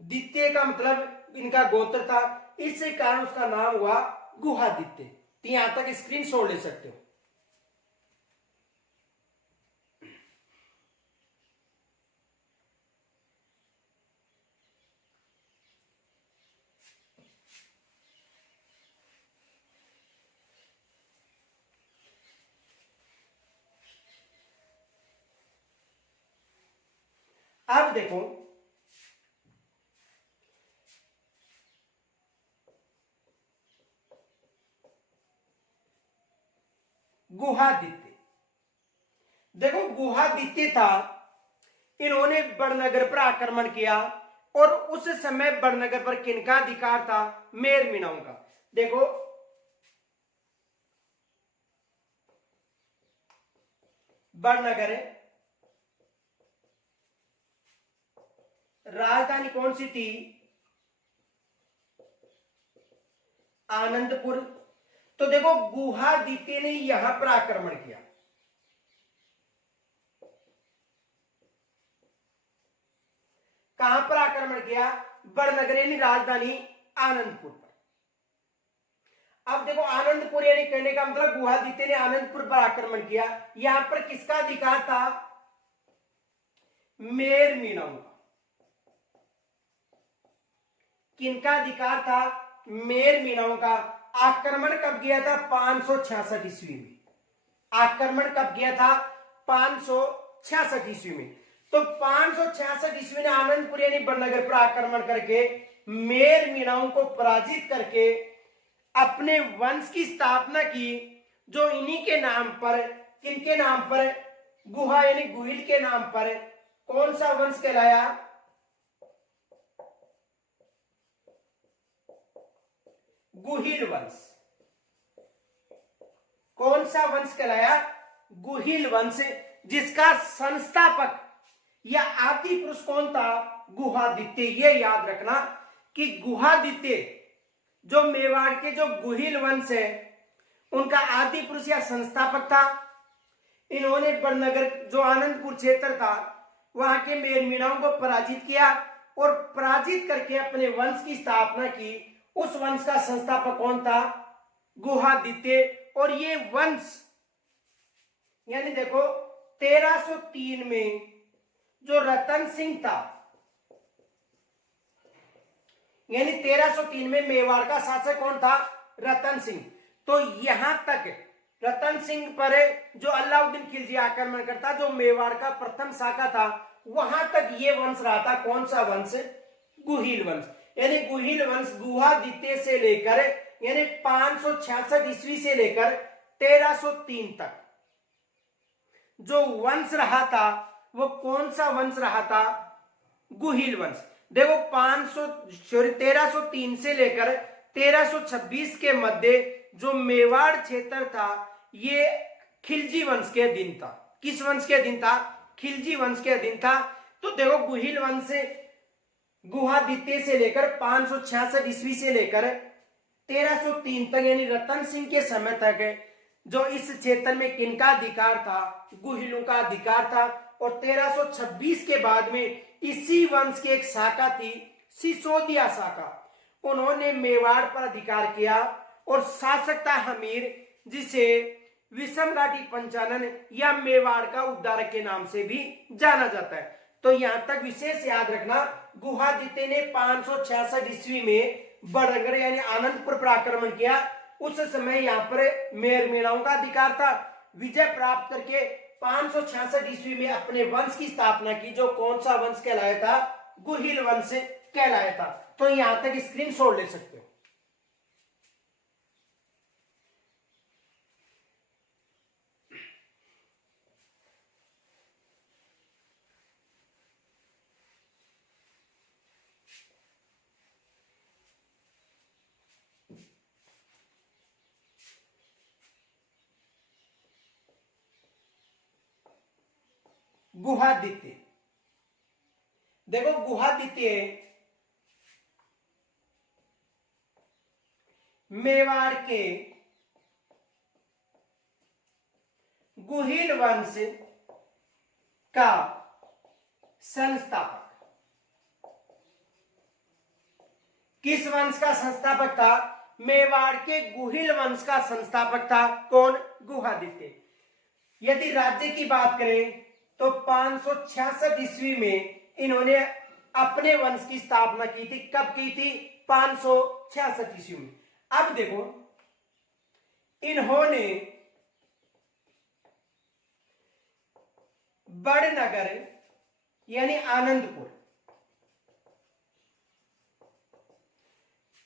द्वितीय का मतलब इनका गोत्र था, इसी कारण उसका नाम हुआ गुहादित्य। तो यहां तक स्क्रीनशॉट ले सकते हो। अब देखो गुहादित्य, देखो गुहादित्य था, इन्होंने बड़नगर पर आक्रमण किया और उस समय बड़नगर पर किनका अधिकार था? मेर मीणाओं का। देखो बड़नगर है, राजधानी कौन सी थी? आनंदपुर। तो देखो गुहादित्य ने यहां पर आक्रमण किया। कहां पर आक्रमण किया? बड़नगर यानी राजधानी आनंदपुर पर। अब देखो आनंदपुर यानी कहने का मतलब गुहादित्य ने आनंदपुर पर आक्रमण किया। यहां पर किसका अधिकार था? मेर मीणाओं का। किनका अधिकार था? मेर मीणाओं का। आक्रमण कब किया था? 566 ईस्वी में। आक्रमण कब किया था? 566 ईस्वी में। तो 566 ईस्वी में आनंदपुर यानी बड़नगर पर आक्रमण करके मेर मीणाओं को पराजित करके अपने वंश की स्थापना की, जो इन्हीं के नाम पर, किनके नाम पर? गुहा यानी गुहिल के नाम पर। कौन सा वंश कहलाया? गुहिल वंश। कौन सा वंश कहलाया? गुहिल वंश, जिसका संस्थापक या आदि पुरुष कौन था? गुहादित्य। ये याद रखना कि गुहादित्य जो मेवाड़ के जो गुहिल वंश है उनका आदि पुरुष या संस्थापक था। इन्होंने बड़नगर जो आनंदपुर क्षेत्र था वहां के मेर मीणाओं को पराजित किया और पराजित करके अपने वंश की स्थापना की। उस वंश का संस्थापक कौन था? गुहादित्य। और ये वंश यानी देखो 1303 में जो रतन सिंह था, यानी 1303 में मेवाड़ का शासक कौन था? रतन सिंह। तो यहां तक रतन सिंह पर जो अलाउद्दीन खिलजी आक्रमण करता, जो मेवाड़ का प्रथम शाखा था, वहां तक ये वंश रहा था। कौन सा वंश? गुहिल वंश। यानी गुहिल वंश गुहादित्य से लेकर यानी 566 ईस्वी से लेकर 1303 तक जो वंश रहा था वो कौन सा वंश रहा था? गुहिल वंश। देखो 1303 से लेकर 1326 के मध्य जो मेवाड़ क्षेत्र था ये खिलजी वंश के अधीन था। किस वंश के अधीन था? खिलजी वंश के अधीन था। तो देखो गुहिल वंश गुहादित्य से लेकर 566 ईस्वी से लेकर 1303 तक यानी रतन सिंह के समय तक जो इस क्षेत्र में किनका अधिकार था? गुहिलों का अधिकार था। और 1326 के बाद में इसी वंश की एक शाखा थी, सिसोदिया शाखा, उन्होंने मेवाड़ पर अधिकार किया और शासक था हमीर, जिसे विषमघाटी पंचानन या मेवाड़ का उद्धारक के नाम से भी जाना जाता है। तो यहां तक विशेष याद रखना, गुहादित्य ने 566 ईस्वी में बड़नगर यानी आनंदपुर पर आक्रमण किया। उस समय यहाँ पर मेर मेणाओं का अधिकार था। विजय प्राप्त करके 566 ईस्वी में अपने वंश की स्थापना की, जो कौन सा वंश कहलाया था? गुहिल वंश कहलाया था। तो यहां तक स्क्रीनशॉट ले सकते हो। गुहादित्य, देखो गुहादित्य मेवाड़ के गुहिल वंश का संस्थापक। किस वंश का संस्थापक था? मेवाड़ के गुहिल वंश का संस्थापक था। कौन? गुहादित्य। यदि राज्य की बात करें तो 566 ईस्वी में इन्होंने अपने वंश की स्थापना की थी। कब की थी? 566 ईस्वी में। अब देखो इन्होंने बड़नगर यानी आनंदपुर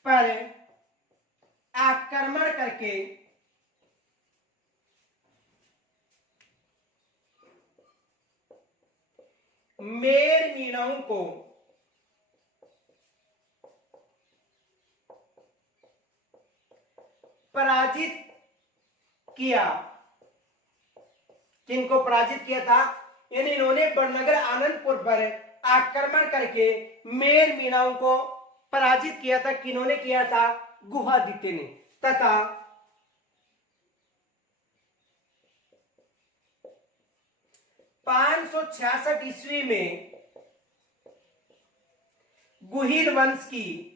पर आक्रमण करके मेर मीणाओं को पराजित किया। किनको पराजित किया था? यानी इन्होंने बड़नगर आनंदपुर पर आक्रमण करके मेर मीणाओं को पराजित किया था। किन्होंने किया था? गुहादित्य ने। तथा 566 ईस्वी में गुहिल वंश की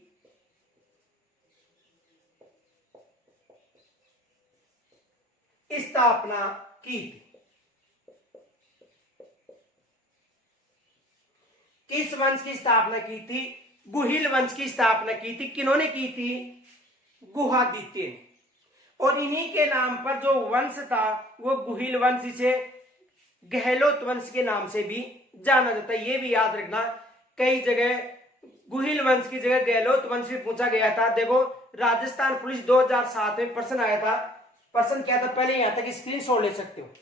स्थापना की थी। किस वंश की स्थापना की थी? गुहिल वंश की स्थापना की थी। किन्होंने की थी? गुहादित्य ने। और इन्हीं के नाम पर जो वंश था वो गुहिल वंश, इसे गहलोत वंश के नाम से भी जाना जाता है। ये भी याद रखना, कई जगह गुहिल वंश की जगह गहलोत वंश भी पूछा गया था। देखो राजस्थान पुलिस 2007 में प्रश्न आया था। प्रश्न क्या था? पहले यहां तक स्क्रीनशॉट ले सकते हो।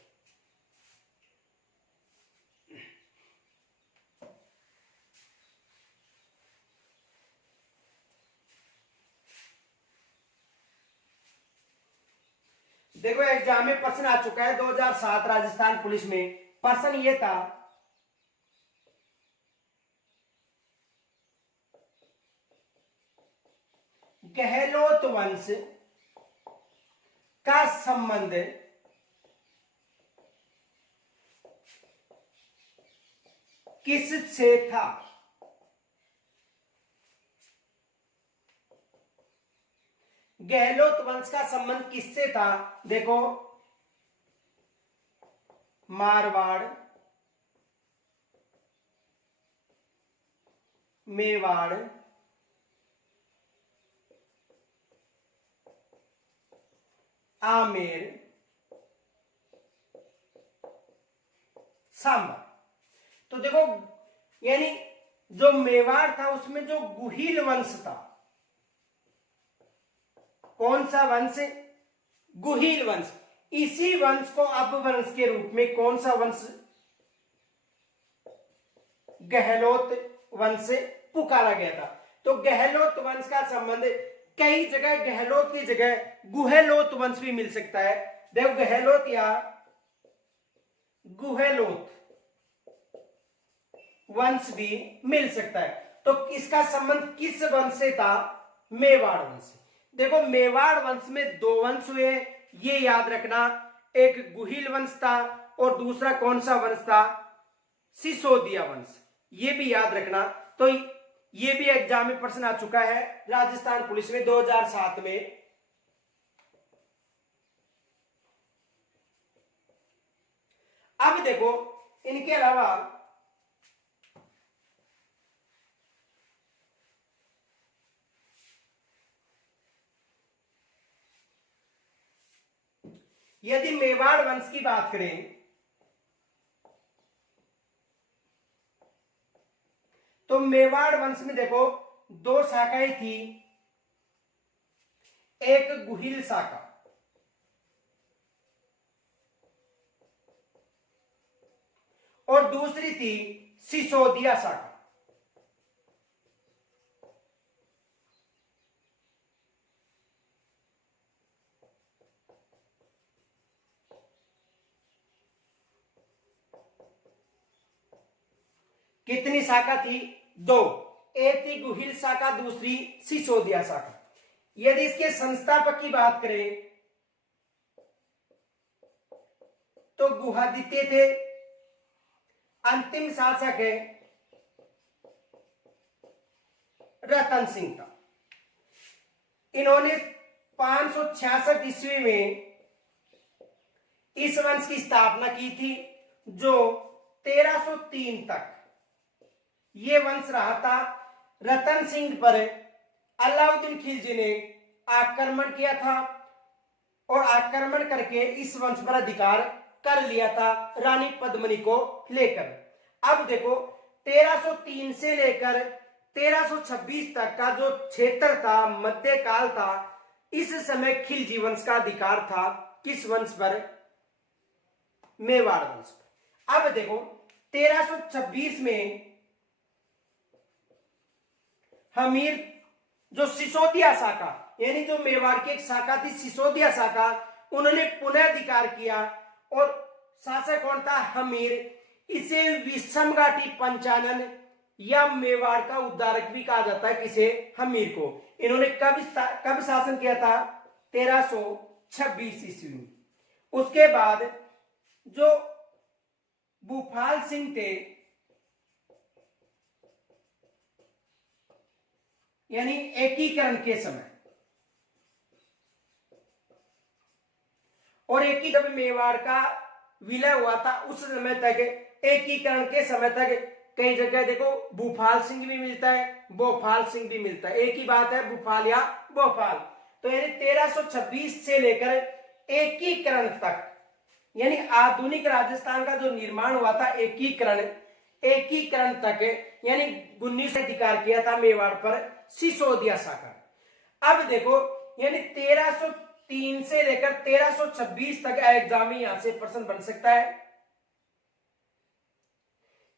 देखो एग्जाम में प्रश्न आ चुका है 2007 राजस्थान पुलिस में। प्रश्न ये था, गहलोत वंश का संबंध किससे था? गहलोत वंश का संबंध किससे था? देखो, मारवाड़, मेवाड़, आमेर, सांबा। तो देखो, यानी जो मेवाड़ था उसमें जो गुहिल वंश था, कौन सा वंश? गुहिल वंश। इसी वंश को अपवंश के रूप में कौन सा वंश? गहलोत वंश से पुकारा गया था। तो गहलोत वंश का संबंध, कई जगह गहलोत की जगह गुहेलोत वंश भी मिल सकता है। देखो, गहलोत या गुहेलोत वंश भी मिल सकता है। तो इसका संबंध किस वंश से था? मेवाड़ वंश से। देखो, मेवाड़ वंश में दो वंश हुए, ये याद रखना। एक गुहिल वंश था और दूसरा कौन सा वंश था? सिसोदिया वंश। ये भी याद रखना। तो ये भी एग्जाम में प्रश्न आ चुका है राजस्थान पुलिस में 2007 में। अब देखो, इनके अलावा यदि मेवाड़ वंश की बात करें तो मेवाड़ वंश में देखो दो शाखाएं थी, एक गुहिल शाखा और दूसरी थी सिसोदिया शाखा। कितनी शाखा थी? दो। एक थी गुहिल शाखा, दूसरी सिसोदिया शाखा। यदि इसके संस्थापक की बात करें तो गुहादित्य थे। अंतिम शासक है रतन सिंह था। इन्होंने 566 ईस्वी में इस वंश की स्थापना की थी, जो 1303 तक ये वंश रहा था। रतन सिंह पर अलाउद्दीन खिलजी ने आक्रमण किया था और आक्रमण करके इस वंश पर अधिकार कर लिया था रानी पद्मिनी को लेकर। अब देखो, 1303 से लेकर 1326 तक का जो क्षेत्र था, मध्यकाल था, इस समय खिलजी वंश का अधिकार था। किस वंश पर? मेवाड़ वंश पर। अब देखो, 1326 में हमीर, जो सिसोदिया शाखा, यानी जो मेवाड़ की एक शाखा थी सिसोदिया शाखा, उन्होंने पुनः अधिकार किया और शासक कौन था? हमीर। इसे विषम घाटी पंचानन या मेवाड़ का उद्धारक भी कहा जाता है। किसे? हमीर को। इन्होंने कब शासन किया था? 1326 ईस्वी में। उसके बाद जो भूपाल सिंह थे, यानी एकीकरण के समय, और जब मेवाड़ का विलय हुआ था उस समय तक, एकीकरण के समय तक कई जगह देखो भूपाल सिंह भी मिलता है, भोपाल सिंह भी मिलता है। एक ही बात है, भूपाल या भोपाल। तो यानी 1326 से लेकर एकीकरण तक, यानी आधुनिक राजस्थान का जो निर्माण हुआ था, एकीकरण तक, यानी 19 से अधिकार किया था मेवाड़ पर सिसोदिया शाखा। अब देखो, यानी 1303 से लेकर 1326 तक एग्जाम में यहां से प्रश्न बन सकता है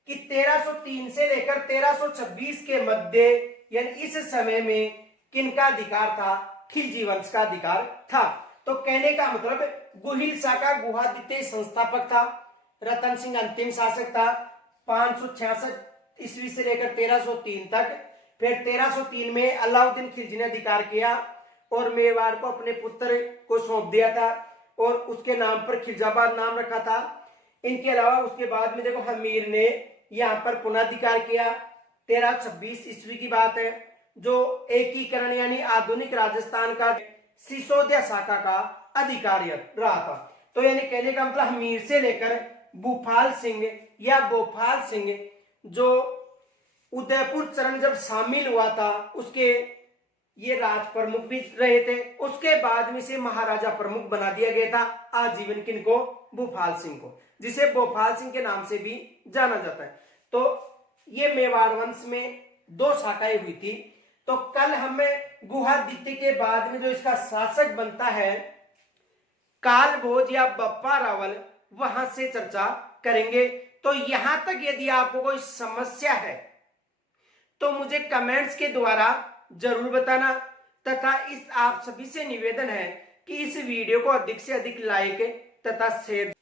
कि 1303 से लेकर 1326 के मध्य, यानी इस समय में किनका अधिकार था? खिलजी वंश का अधिकार था। तो तो कहने का मतलब गुहिल शाखा गुहादित्य संस्थापक था, रतन सिंह अंतिम शासक था 566 ईस्वी से लेकर 1303 तक। फिर 1303 में अलाउद्दीन खिलजी ने अधिकार किया और मेवाड़ को अपने पुत्र को सौंप दिया था और उसके नाम पर खिलजाबाद नाम रखा था। इनके अलावा उसके बाद में देखो हमीर ने यहाँ पर पुनर्धिकार किया 1326 ईस्वी की बात है, जो एकीकरण यानी आधुनिक राजस्थान का सिसोदिया शाखा का अधिकारी रहा था। तो यानी कहने का मतलब हमीर से लेकर भूपाल सिंह या भोपाल सिंह जो उदयपुर चरण जब शामिल हुआ था उसके ये राज प्रमुख भी रहे थे। उसके बाद में से महाराजा प्रमुख बना दिया गया था आजीवन किनको, भूपाल सिंह को, जिसे भोपाल सिंह के नाम से भी जाना जाता है। तो ये मेवाड़ वंश में दो शाखाएं हुई थी। तो कल हमें गुहादित्य के बाद में जो इसका शासक बनता है काल भोज या बप्पा रावल, वहां से चर्चा करेंगे। तो यहां तक यदि आपको कोई समस्या है तो मुझे कमेंट्स के द्वारा जरूर बताना, तथा इस आप सभी से निवेदन है कि इस वीडियो को अधिक से अधिक लाइक तथा शेयर